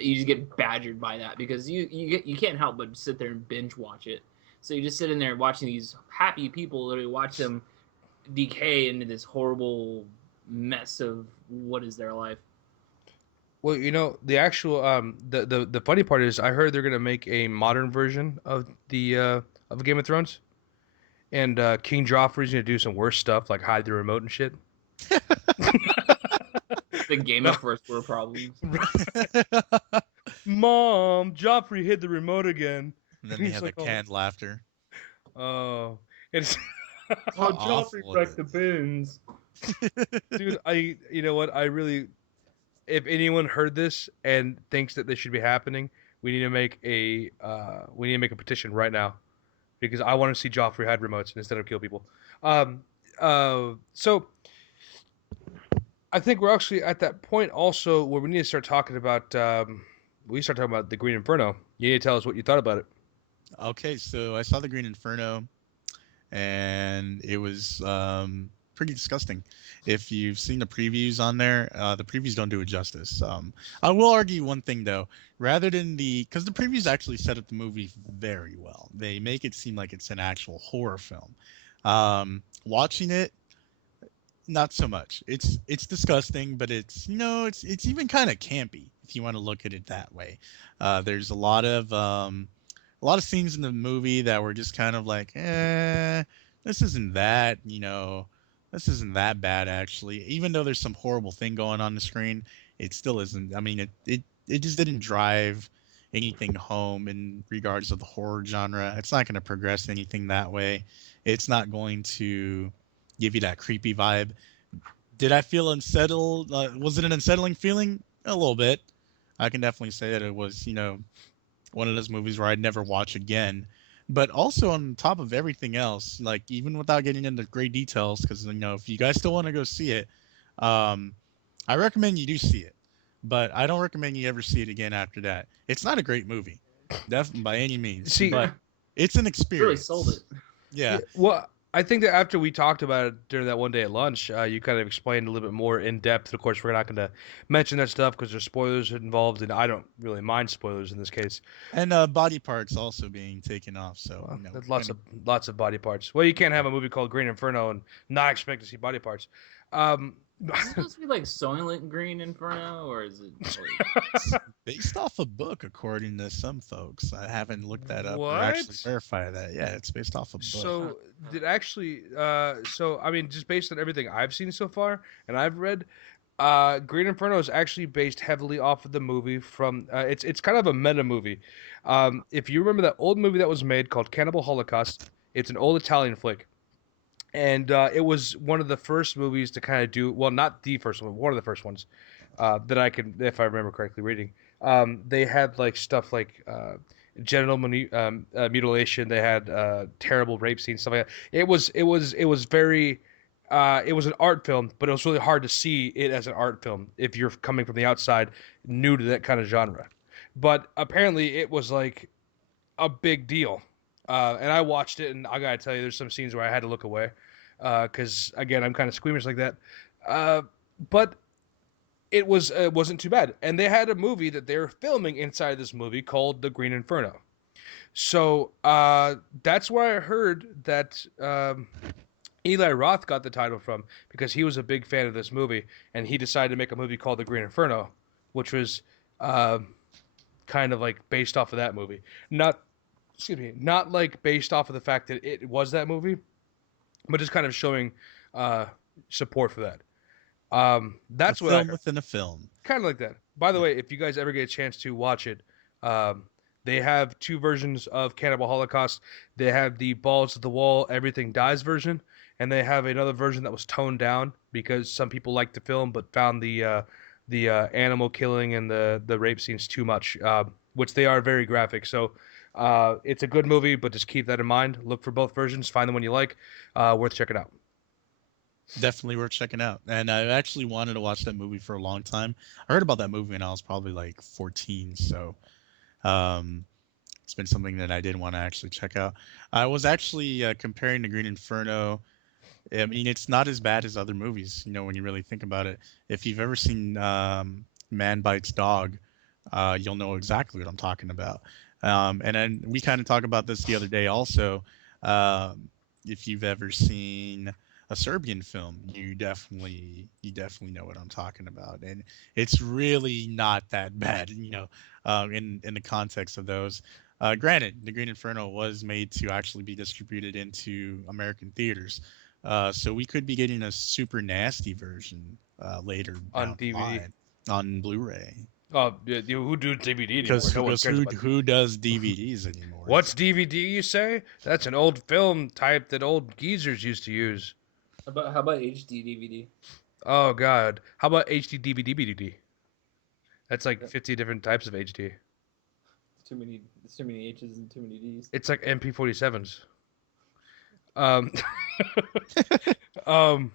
you just get badgered by that because you can't help but sit there and binge watch it. So you just sit in there watching these happy people literally watch them decay into this horrible mess of what is their life. Well, the actual the funny part is I heard they're gonna make a modern version of the of Game of Thrones, and King Joffrey's gonna do some worse stuff like hide the remote and shit. The Game of First World Problems. Mom, Joffrey hid the remote again. And then they He's have like, the canned laughter. Oh, it's How Joffrey awful wrecked it the is. bins, dude. You know what? I really, if anyone heard this and thinks that this should be happening, we need to make a petition right now, because I want to see Joffrey hide remotes instead of kill people. So I think we're actually at that point also where we need to start talking about the Green Inferno. You need to tell us what you thought about it. Okay, so I saw the Green Inferno, and it was pretty disgusting. If you've seen the previews on there, the previews don't do it justice. I will argue one thing though, rather than because the previews actually set up the movie very well. They make it seem like it's an actual horror film. Watching it, not so much. It's disgusting, but it's it's even kind of campy if you want to look at it that way. There's a lot of scenes in the movie that were just kind of like, this isn't that, this isn't that bad actually. Even though there's some horrible thing going on the screen, it still isn't. I mean, it just didn't drive anything home in regards of the horror genre. It's not going to progress anything that way. It's not going to give you that creepy vibe. Did I feel unsettled? Was it an unsettling feeling? A little bit. I can definitely say that it was, one of those movies where I'd never watch again. But also on top of everything else, like even without getting into great details, because if you guys still want to go see it, um, I recommend you do see it. But I don't recommend you ever see it again after that. It's not a great movie, definitely by any means, See, but it's an Really sold experience. it. Yeah, well, I think that after we talked about it during that one day at lunch, you kind of explained a little bit more in depth. Of course, we're not going to mention that stuff because there's spoilers involved, and I don't really mind spoilers in this case. and body parts also being taken off. So Well, you know, there's kind of lots of body parts. Well, you can't have a movie called Green Inferno and not expect to see body parts. Um, Is it supposed to be like Soylent Green Inferno, or is it? based off a book, according to some folks. I haven't looked that up or actually what? verified that. Yeah, it's based off a book. So did actually so I mean just based on everything I've seen so far and I've read, Green Inferno is actually based heavily off of the movie from it's kind of a meta movie. If you remember that old movie that was made called Cannibal Holocaust, it's an old Italian flick. And it was one of the first movies to kind of do well, not the first one of the first ones that I can, if I remember correctly, reading. They had like stuff like genital mutilation. They had terrible rape scenes, stuff like that. It was very. It was an art film, but it was really hard to see it as an art film if you're coming from the outside, new to that kind of genre. But apparently, it was like a big deal. And I watched it, and I gotta tell you, there's some scenes where I had to look away, because again, I'm kind of squeamish like that. Uh, but it wasn't too bad, and they had a movie that they were filming inside this movie called The Green Inferno. So that's where I heard that Eli Roth got the title from because he was a big fan of this movie, and he decided to make a movie called The Green Inferno, which was uh, kind of like based off of that movie. Not excuse me, not like based off of the fact that it was that movie, but just kind of showing uh, support for that. A That's what I film heard. within a film. Kind of like that. By the way, if you guys ever get a chance to watch it, um, they have two versions of Cannibal Holocaust. They have the balls to the wall, everything dies version, and they have another version that was toned down because some people liked the film but found the animal killing and the rape scenes too much, which they are very graphic. So it's a good movie, but just keep that in mind. Look for both versions, find the one you like. Worth checking out. Definitely worth checking out. And I actually wanted to watch that movie for a long time. I heard about that movie when I was probably like 14, so um, it's been something that I did want to actually check out. I was actually comparing the Green Inferno. I mean, it's not as bad as other movies, when you really think about it. If you've ever seen Man Bites Dog, you'll know exactly what I'm talking about. And then we kind of talked about this the other day also. If you've ever seen a Serbian film, you definitely know what I'm talking about, and it's really not that bad, in the context of those. Granted, The Green Inferno was made to actually be distributed into American theaters, so we could be getting a super nasty version later On down the DVD. line on Blu-ray. Oh, yeah, who do DVD anymore? Because No one because cares who about. who does DVDs anymore? What's DVD? You say? That's an old film type that old geezers used to use. How about HD DVD? Oh God, how about HD DVD BDD? That's like Yeah. 50 different types of HD. There's too many H's and too many D's. It's like MP47s. Um, um,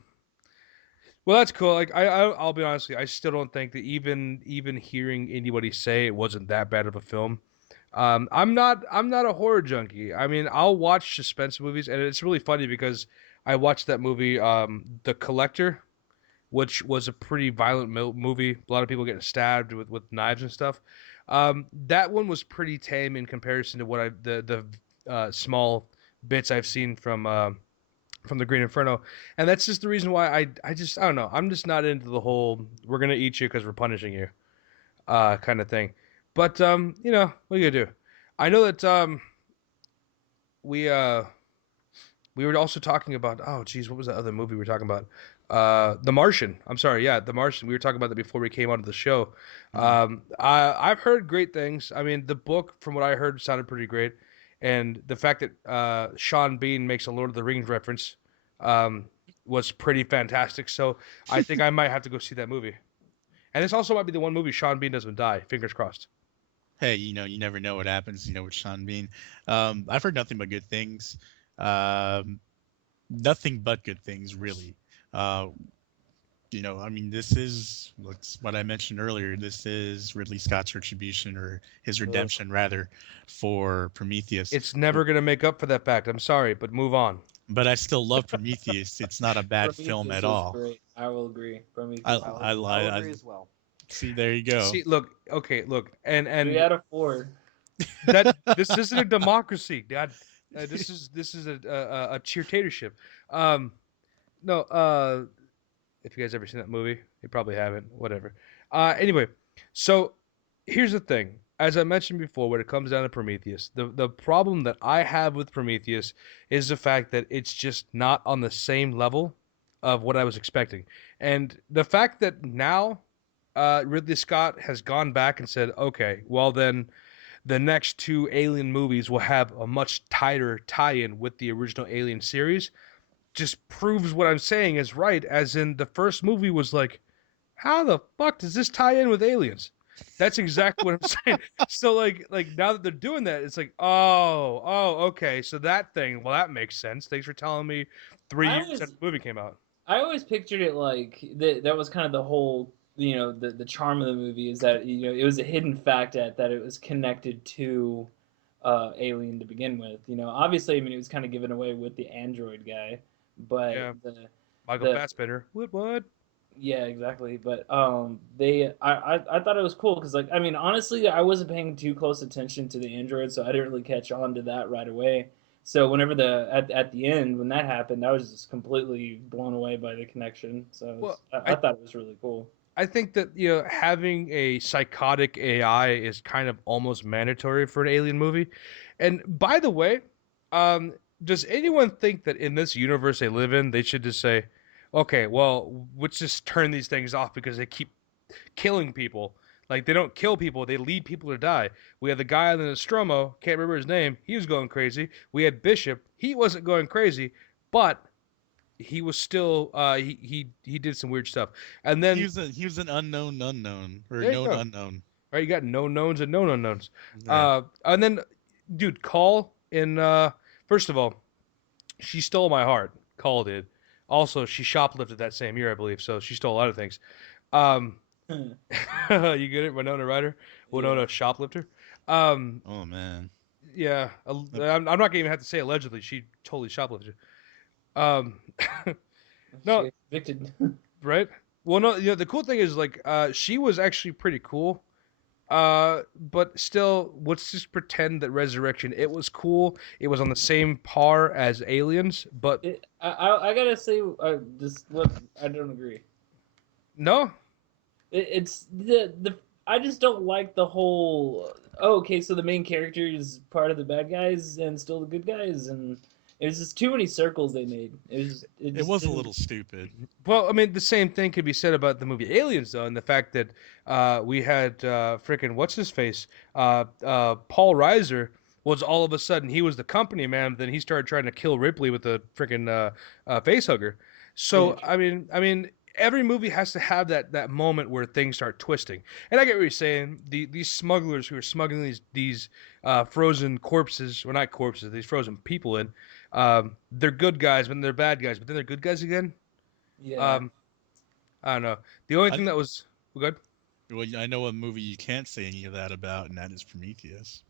well, that's cool. Like I'll be honest with you, I still don't think that even hearing anybody say it wasn't that bad of a film. I'm not a horror junkie. I mean, I'll watch suspense movies, and it's really funny because I watched that movie, The Collector, which was a pretty violent movie. A lot of people getting stabbed with knives and stuff. That one was pretty tame in comparison to what the small bits I've seen from the Green Inferno, and that's just the reason why I don't know. I'm just not into the whole we're gonna eat you because we're punishing you. kind of thing. But you know, what are you gonna do? I know that we we were also talking about, oh geez, what was that other movie we were talking about? The Martian. I'm sorry, yeah, The Martian. We were talking about that before we came onto the show. Mhm. I've heard great things. I mean, the book, from what I heard, sounded pretty great, and the fact that Sean Bean makes a Lord of the Rings reference um, was pretty fantastic. So I think I might have to go see that movie. And this also might be the one movie Sean Bean doesn't die. Fingers crossed. Hey, you never know what happens, with Sean Bean. I've heard nothing but good things. Nothing but good things, really. Uh, I mean, this is what I mentioned earlier. This is Ridley Scott's retribution, or his Ugh. redemption, rather, for Prometheus. It's never gonna make up for that fact. I'm sorry, but move on. But I still love Prometheus. It's not a bad film Prometheus at was all. great. I will agree. I, Prometheus was I, great. I'll I, I agree as well. see. There you go. See, look, okay, look, and 3 out of 4. that this isn't a democracy, God. This is a cheertatorship. Um, no, if you guys ever seen that movie, you probably haven't. Whatever. Anyway, so here's the thing. As I mentioned before, when it comes down to Prometheus, the problem that I have with Prometheus is the fact that it's just not on the same level of what I was expecting, and the fact that now Ridley Scott has gone back and said, okay, well then the next two Alien movies will have a much tighter tie-in with the original Alien series, just proves what I'm saying is right. As in, the first movie was like, how the fuck does this tie in with Aliens? That's exactly what I'm saying. So like now that they're doing that, it's like, okay, so that thing, well, that makes sense. Thanks for telling me 3 years I after was the movie came out. I always pictured it like that was kind of the whole, the charm of the movie is that, it was a hidden fact that it was connected to Alien to begin with. Obviously, I mean, it was kind of given away with the android guy, but Yeah, Michael the Fassbender. What? yeah, exactly. But I thought it was cool because, like, I mean, honestly, I wasn't paying too close attention to the android, so I didn't really catch on to that right away. So whenever at the end when that happened, I was just completely blown away by the connection. So Well, I I thought it was really cool. I think that having a psychotic AI is kind of almost mandatory for an alien movie. And by the way, um, does anyone think that in this universe they live in, they should just say, "Okay, well, let's just turn these things off because they keep killing people. Like they don't kill people, they lead people to die." We had the guy in the Nostromo, can't remember his name. He was going crazy. We had Bishop. He wasn't going crazy, but he was still he did some weird stuff. And He then was he was an unknown or there you known go. unknown. Right, you got known knowns and known unknowns. Yeah. And then, dude, Call in. First of all, she stole my heart. Call did. Also, she shoplifted that same year, I believe. So she stole a lot of things. Um, you get it, Winona Ryder, Yeah. Winona shoplifter. Um, Oh man. yeah, I'm not gonna even have to say allegedly. She totally shoplifted. Um, She no, got convicted. right? Well, no, the cool thing is like she was actually pretty cool. But still, let's just pretend that Resurrection, it was cool. It was on the same par as Aliens, but I gotta say, just what I don't agree. no. It's the I just don't like the whole. Oh, okay, so the main character is part of the bad guys and still the good guys, and it was just too many circles they made. It It just was a didn't. little stupid. Well, I mean, the same thing could be said about the movie Aliens, though, and the fact that we had frickin' what's his face, Paul Reiser was all of a sudden he was the company man. Then he started trying to kill Ripley with the frickin' face hugger. Yeah, So I mean, every movie has to have that moment where things start twisting. And I get what you're saying. These smugglers who are smuggling these frozen corpses, or not corpses, these frozen people in, they're good guys, but then they're bad guys, but then they're good guys again. yeah. Um, I don't know. The only I thing that was good. well, I know a movie you can't say any of that about, and that is Prometheus.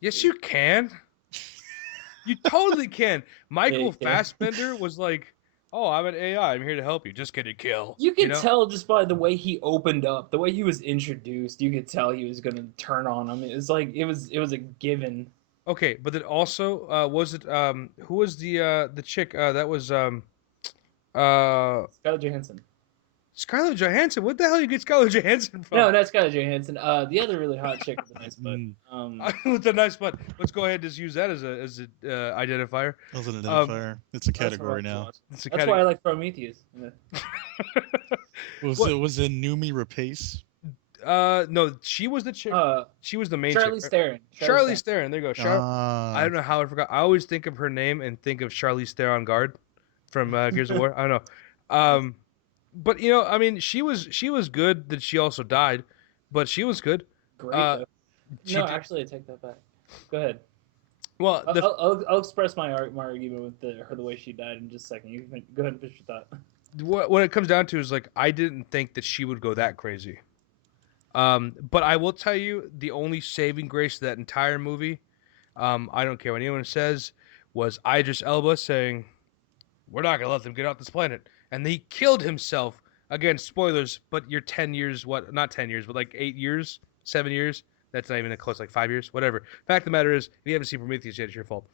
Yes, you can. You totally can. Michael Yeah. Fassbender was like, "Oh, I'm an AI. I'm here to help you. Just get a kill." You You could know? tell just by the way he opened up, the way he was introduced. You could tell he was gonna turn on him. It was like it was a given. Okay, but then also, was it who was the chick that was uh Scarlett Johansson. Scarlett Johansson? What the hell you get Scarlett Johansson from? No, not Scarlett Johansson. The other really hot chick with a nice butt. With a nice butt. Let's go ahead and just use that as a identifier. As an identifier. It's a category now. That's why I like Prometheus. Yeah. Was it Numi Rapace? No, she was the chick. She was the main Charlize chick. Theron. Charlize Theron. There you go. I don't know how I forgot. I always think of her name and think of Charlize Theron Guard from Gears of War. I don't know. But you know, I mean, she was good. That she also died, but she was good. Great. No, actually, I take that back. Go ahead. Well, I'll express my argument with the way she died in just a second. You can go ahead and finish your thought. What it comes down to is like I didn't think that she would go that crazy. But I will tell you the only saving grace of that entire movie, I don't care what anyone says, was Idris Elba saying, "We're not gonna let them get off this planet," and he killed himself. Again, spoilers, but you're 10 years, not 10 years, but like 8 years, 7 years. That's not even close, like 5 years, whatever. Fact of the matter is, if you haven't seen Prometheus yet, it's your fault.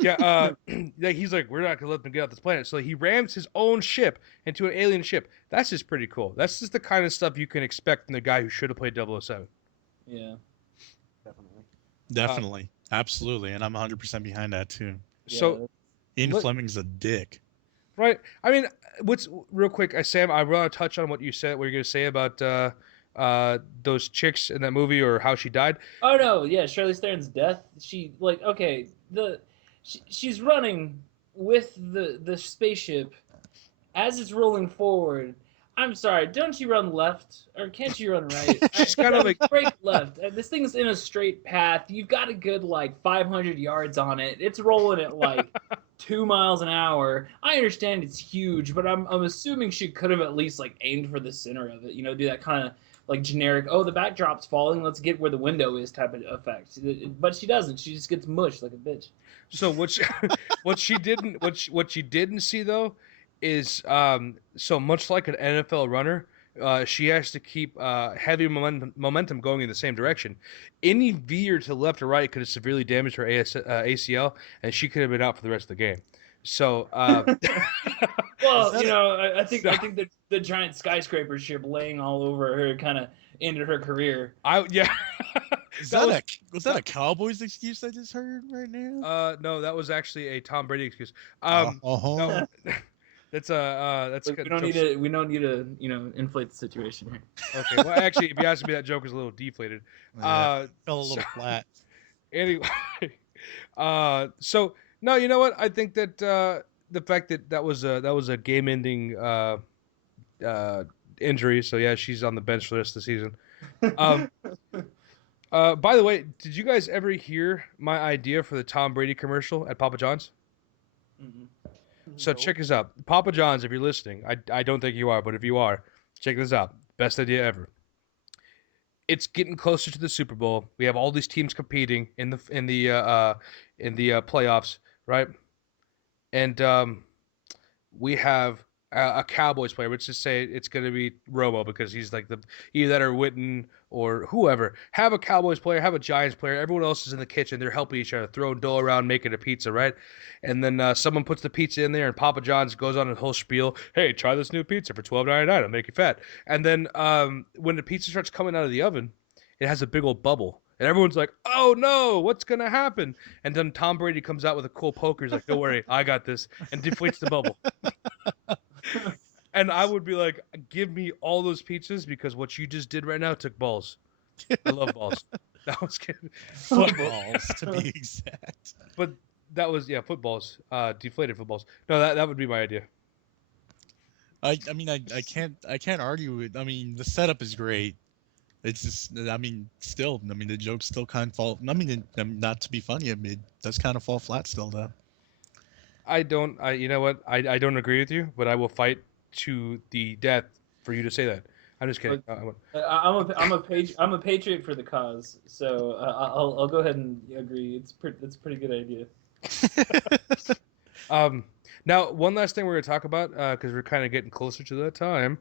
He's like, we're not going to let them get off this planet. So he rams his own ship into an alien ship. That's just pretty cool. That's just the kind of stuff you can expect from the guy who should have played 007. Yeah. Definitely. Absolutely. And I'm 100% behind that, too. So, Ian Fleming's a dick. Right. I mean, real quick, Sam, I want to touch on what you said, what you're going to say about those chicks in that movie or how she died. Oh no, yeah, Charlize Theron's death. She she's running with the spaceship as it's rolling forward. I'm sorry, don't you run left or can't you run right? She's kind of like break left. This thing's in a straight path. You've got a good like 500 yards on it. It's rolling at like 2 miles an hour. I understand it's huge, but I'm assuming she could have at least like aimed for the center of it. You know, do that kind of like generic, oh, the backdrop's falling, let's get where the window is type of effect. But she doesn't. She just gets mushed like a bitch. So what she didn't see though is so much like an NFL runner, she has to keep heavy momentum going in the same direction. Any veer to the left or right could have severely damaged her ACL, and she could have been out for the rest of the game. So, well, you know, I think the giant skyscraper ship laying all over her kind of ended her career. Was that a Cowboys excuse I just heard right now? No, that was actually a Tom Brady excuse. No, that's we don't need to you know inflate the situation here. Okay, well, actually, if you ask me, that joke is a little deflated. Fell a little flat. Anyway, so. No, you know what? I think that the fact that was a game-ending injury. So yeah, she's on the bench for the rest of the season. By the way, did you guys ever hear my idea for the Tom Brady commercial at Papa John's? Mm-hmm. So check this out, Papa John's. If you're listening, I don't think you are, but if you are, check this out. Best idea ever. It's getting closer to the Super Bowl. We have all these teams competing in the playoffs. Right, and we have a Cowboys player. Let's just say it's going to be Romo because he's like either that or Witten or whoever. Have a Cowboys player, have a Giants player. Everyone else is in the kitchen. They're helping each other, throwing dough around, making a pizza, right? And then someone puts the pizza in there, and Papa John's goes on a whole spiel. Hey, try this new pizza for $12.99. It'll make you fat. And then when the pizza starts coming out of the oven, it has a big old bubble. And everyone's like, oh, no, what's going to happen? And then Tom Brady comes out with a cool poker. He's like, don't worry, I got this, and deflates the bubble. And I would be like, give me all those pizzas because what you just did right now took balls. I love balls. That was good. Footballs, to be exact. But that was, footballs, deflated footballs. No, that would be my idea. I mean, I can't argue with. I mean, the setup is great. It's just, I mean, still, I mean, the jokes still kind of fall. I mean, not to be funny, I mean, it does kind of fall flat still, though. You know what? I don't agree with you, but I will fight to the death for you to say that. I'm just kidding. I'm a patriot for the cause, so I'll go ahead and agree. It's a pretty good idea. Now, one last thing we're going to talk about, because we're kind of getting closer to that time.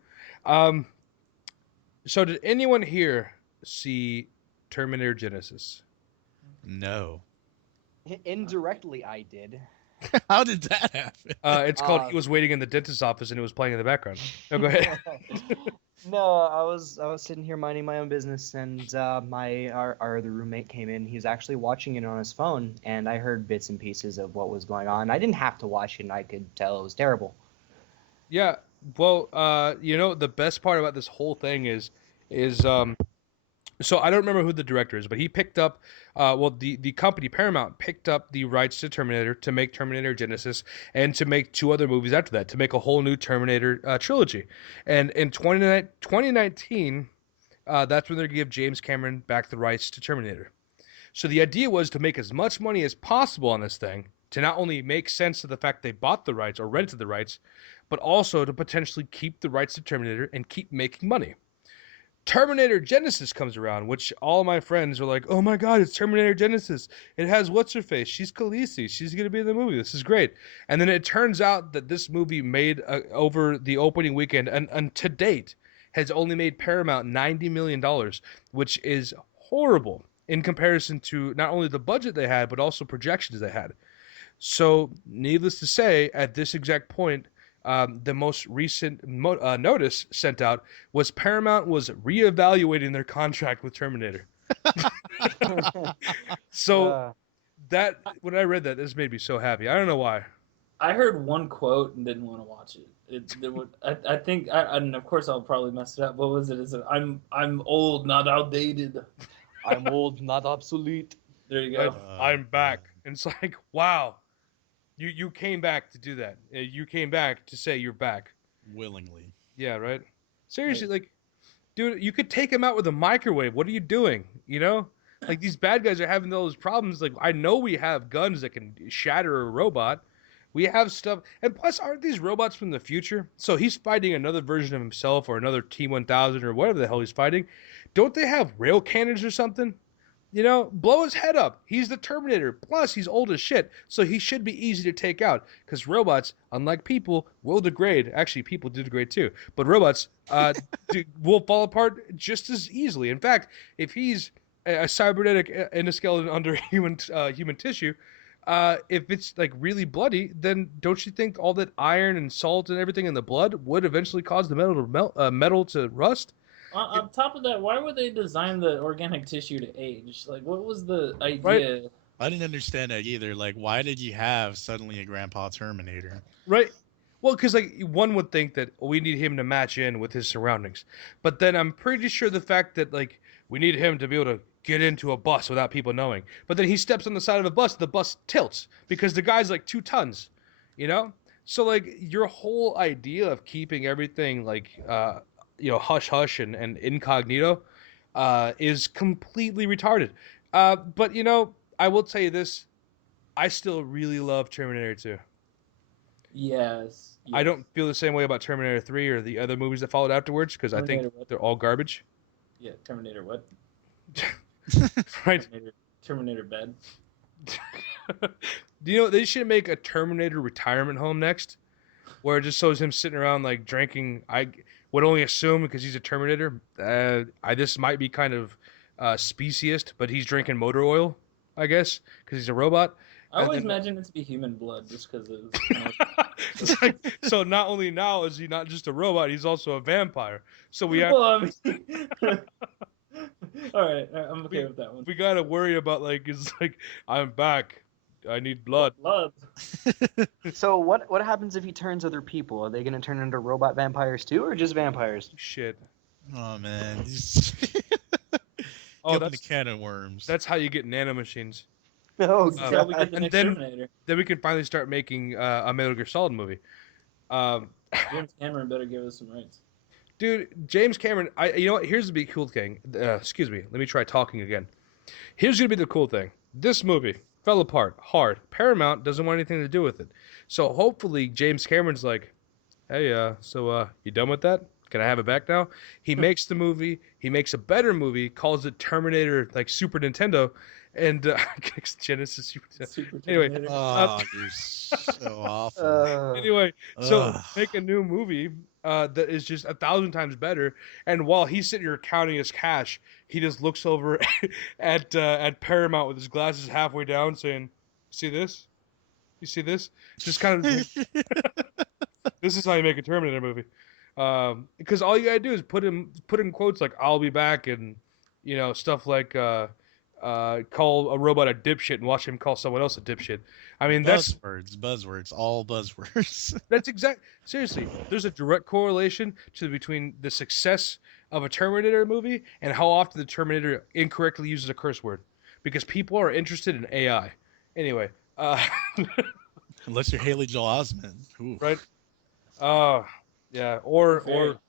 So did anyone here see Terminator Genesis? No. Indirectly, I did. How did that happen? It's called He Was Waiting in the Dentist's Office, and it was playing in the background. No, go ahead. No, I was sitting here minding my own business, and our other roommate came in. He was actually watching it on his phone, and I heard bits and pieces of what was going on. I didn't have to watch it, and I could tell it was terrible. Yeah, well, the best part about this whole thing is so I don't remember who the director is, but he picked up, the company Paramount picked up the rights to Terminator to make Terminator Genesis and to make two other movies after that, to make a whole new Terminator trilogy. And in 2019, that's when they're going to give James Cameron back the rights to Terminator. So the idea was to make as much money as possible on this thing, to not only make sense of the fact they bought the rights or rented the rights, but also to potentially keep the rights to Terminator and keep making money. Terminator Genesis comes around, which all my friends are like, "Oh my God, it's Terminator Genesis! It has what's her face? She's Khaleesi. She's gonna be in the movie. This is great." And then it turns out that this movie made over the opening weekend and to date has only made Paramount $90 million, which is horrible in comparison to not only the budget they had but also projections they had. So, needless to say, at this exact point, the most recent notice sent out was Paramount was reevaluating their contract with Terminator. So Uh, that when I read that, this made me so happy. I don't know why. I heard one quote and didn't want to watch it. I think, and of course I'll probably mess it up. What was it? Is it I'm old, not outdated. I'm old, not obsolete. There you go. I'm back. And it's like, wow, you came back to do that. You came back to say you're back. Willingly. Yeah, right. Seriously, like, dude, you could take him out with a microwave. What are you doing? You know, like these bad guys are having those problems. Like, I know we have guns that can shatter a robot. We have stuff, and plus, aren't these robots from the future? So he's fighting another version of himself or another T-1000 or whatever the hell he's fighting. Don't they have rail cannons or something? You know, blow his head up. He's the Terminator. Plus, he's old as shit, so he should be easy to take out. Because robots, unlike people, will degrade. Actually, people do degrade too, but robots will fall apart just as easily. In fact, if he's a cybernetic endoskeleton under human tissue, if it's like really bloody, then don't you think all that iron and salt and everything in the blood would eventually cause the metal to metal to rust? On top of that, why would they design the organic tissue to age? Like, what was the idea? Right. I didn't understand that either. Like, why did you have suddenly a Grandpa Terminator? Right. Well, because like one would think that we need him to match in with his surroundings, but then I'm pretty sure the fact that like we need him to be able to get into a bus without people knowing. But then he steps on the side of a bus, the bus tilts because the guy's like 2 tons, you know. So like your whole idea of keeping everything like hush hush and incognito is completely retarded. But I will tell you this: I still really love Terminator 2. Yes. I don't feel the same way about Terminator 3 or the other movies that followed afterwards because I think what? they're all garbage. Yeah, Terminator what? Right? Terminator bed. Do you know they should make a Terminator retirement home next, where it just shows him sitting around like drinking. I would only assume because he's a Terminator. This might be kind of speciest, but he's drinking motor oil, I guess, because he's a robot. I always imagine it to be human blood just because it's like, so not only now is he not just a robot, he's also a vampire. So we have. Well, I mean... all right, I'm okay with that one. We gotta worry about like it's like I'm back. I need blood. Blood. So what happens if he turns other people? Are they gonna turn into robot vampires too, or just vampires? Shit. Oh man. That's the can of worms. That's how you get nanomachines. Oh, This is how we get the and next then- Terminator. Then we can finally start making a Metal Gear Solid movie. James Cameron better give us some rights. Dude, James Cameron. You know what? Here's the big cool thing. Excuse me. Let me try talking again. Here's gonna be the cool thing. This movie fell apart hard. Paramount doesn't want anything to do with it. So hopefully James Cameron's like, hey, you done with that? Can I have it back now? He makes the movie. He makes a better movie. Calls it Terminator, like Super Nintendo, and Genesis Super Nintendo. Super Anyway, Terminator. Oh, you're so awful. Anyway, so Ugh. make a new movie that is just 1,000 times better. And while he's sitting here counting his cash, he just looks over at Paramount with his glasses halfway down, saying, "See this? You see this? Just kind of. This is how you make a Terminator movie. Because all you gotta do is put in quotes like "I'll be back" and stuff like call a robot a dipshit and watch him call someone else a dipshit. I mean buzzwords, all buzzwords. that's seriously. There's a direct correlation between the success of a Terminator movie and how often the Terminator incorrectly uses a curse word, because people are interested in AI. Anyway, Unless you're Haley Joel Osment, right? Yeah, or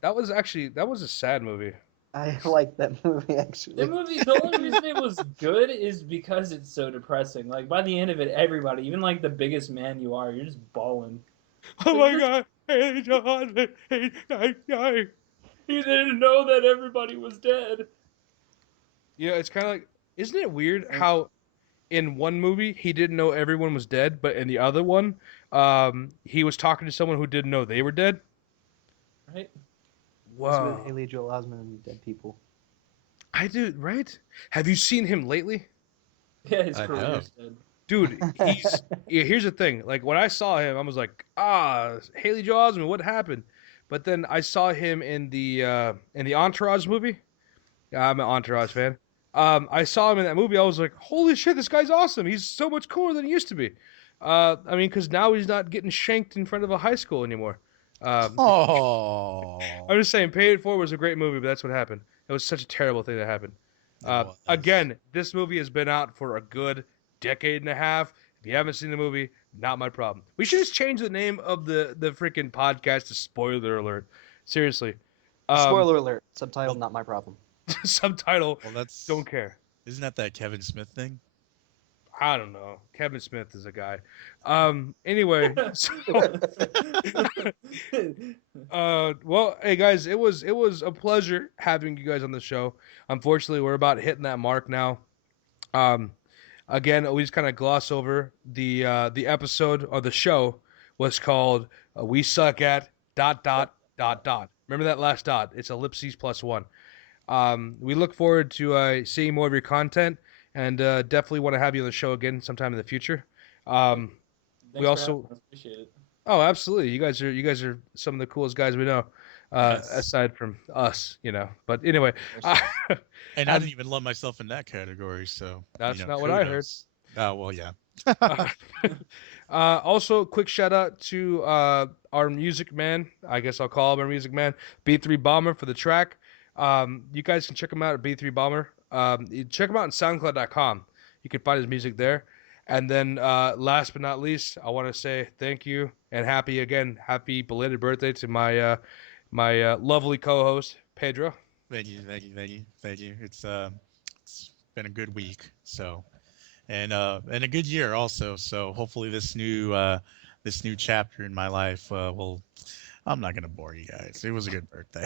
that was a sad movie. I like that movie actually. The only reason it was good is because it's so depressing. Like by the end of it, everybody, even like the biggest man you are, you're just bawling. Oh my God! Hey, John! Hey, He didn't know that everybody was dead. Yeah, it's kind of like, isn't it weird how in one movie he didn't know everyone was dead, but in the other one, he was talking to someone who didn't know they were dead? Right? Wow. With Haley Joel Osment and dead people. I do, right? Have you seen him lately? Yeah, his career's dead. Dude, here's the thing. Like when I saw him, I was like, Haley Joel Osment, what happened? But then I saw him in the Entourage movie. Yeah, I'm an Entourage fan. I saw him in that movie. I was like, holy shit, this guy's awesome. He's so much cooler than he used to be. I mean, because now he's not getting shanked in front of a high school anymore. Oh. I'm just saying, Pay It Forward was a great movie, but that's what happened. It was such a terrible thing that happened. Again, this movie has been out for a good decade and a half. If you haven't seen the movie, not my problem. We should just change the name of the freaking podcast to Spoiler Alert. Seriously. Spoiler alert. Subtitle, not my problem. Subtitle, well, don't care. Isn't that Kevin Smith thing? I don't know. Kevin Smith is a guy. Anyway, well, hey guys, it was a pleasure having you guys on the show. Unfortunately, we're about hitting that mark now. Again, we just kind of gloss over the episode or the show was called "We Suck at ... Remember that last dot? It's ellipses plus one. We look forward to seeing more of your content, and definitely want to have you on the show again sometime in the future. We also appreciate it. Oh, absolutely. You guys are some of the coolest guys we know, Yes. aside from us, But anyway, And I didn't even lump myself in that category, so that's not what I heard. Oh well, yeah. Also, quick shout out to our music man. I guess I'll call him our music man, B3 Bomber, for the track. You guys can check him out at B3 Bomber. You check him out on SoundCloud.com. You can find his music there. And then, last but not least, I want to say thank you and happy belated birthday to my my lovely co-host Pedro. Thank you. It's been a good week, so and a good year also. So hopefully this new chapter in my life will. I'm not gonna bore you guys. It was a good birthday.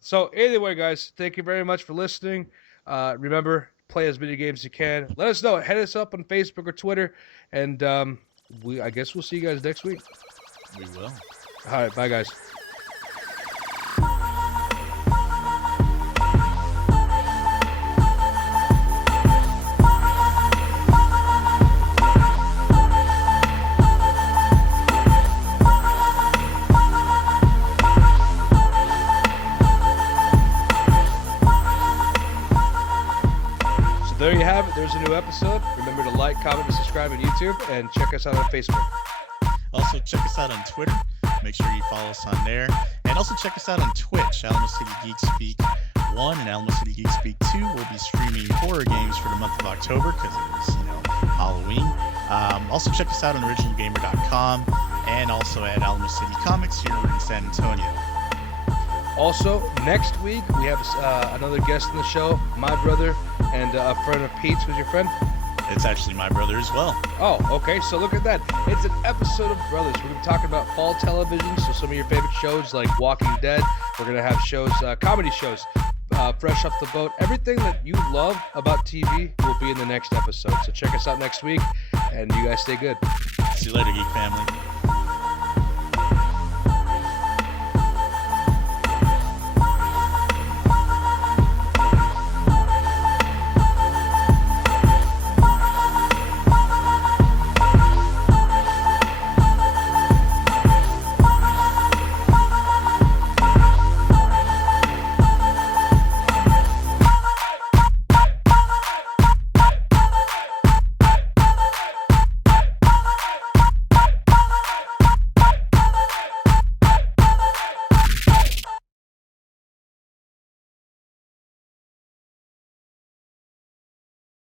So anyway, guys, thank you very much for listening. Remember, play as many games as you can. Let us know. Head us up on Facebook or Twitter, and I guess we'll see you guys next week. We will. All right, bye, guys. There you have it. There's a new episode. Remember to like, comment, and subscribe on YouTube, and check us out on Facebook. Also, check us out on Twitter. Make sure you follow us on there. And also check us out on Twitch. Alamo City Geek Speak 1 and Alamo City Geek Speak 2 will be streaming horror games for the month of October because it is, Halloween. Also, check us out on originalgamer.com and also at Alamo City Comics here in San Antonio. Also, next week, we have another guest on the show, my brother, and a friend of Pete's. Who's your friend? It's actually my brother as well. Oh, okay. So look at that. It's an episode of Brothers. We're going to be talking about fall television. So some of your favorite shows like Walking Dead. We're going to have shows, comedy shows, Fresh Off the Boat. Everything that you love about TV will be in the next episode. So check us out next week, and you guys stay good. See you later, Geek Family.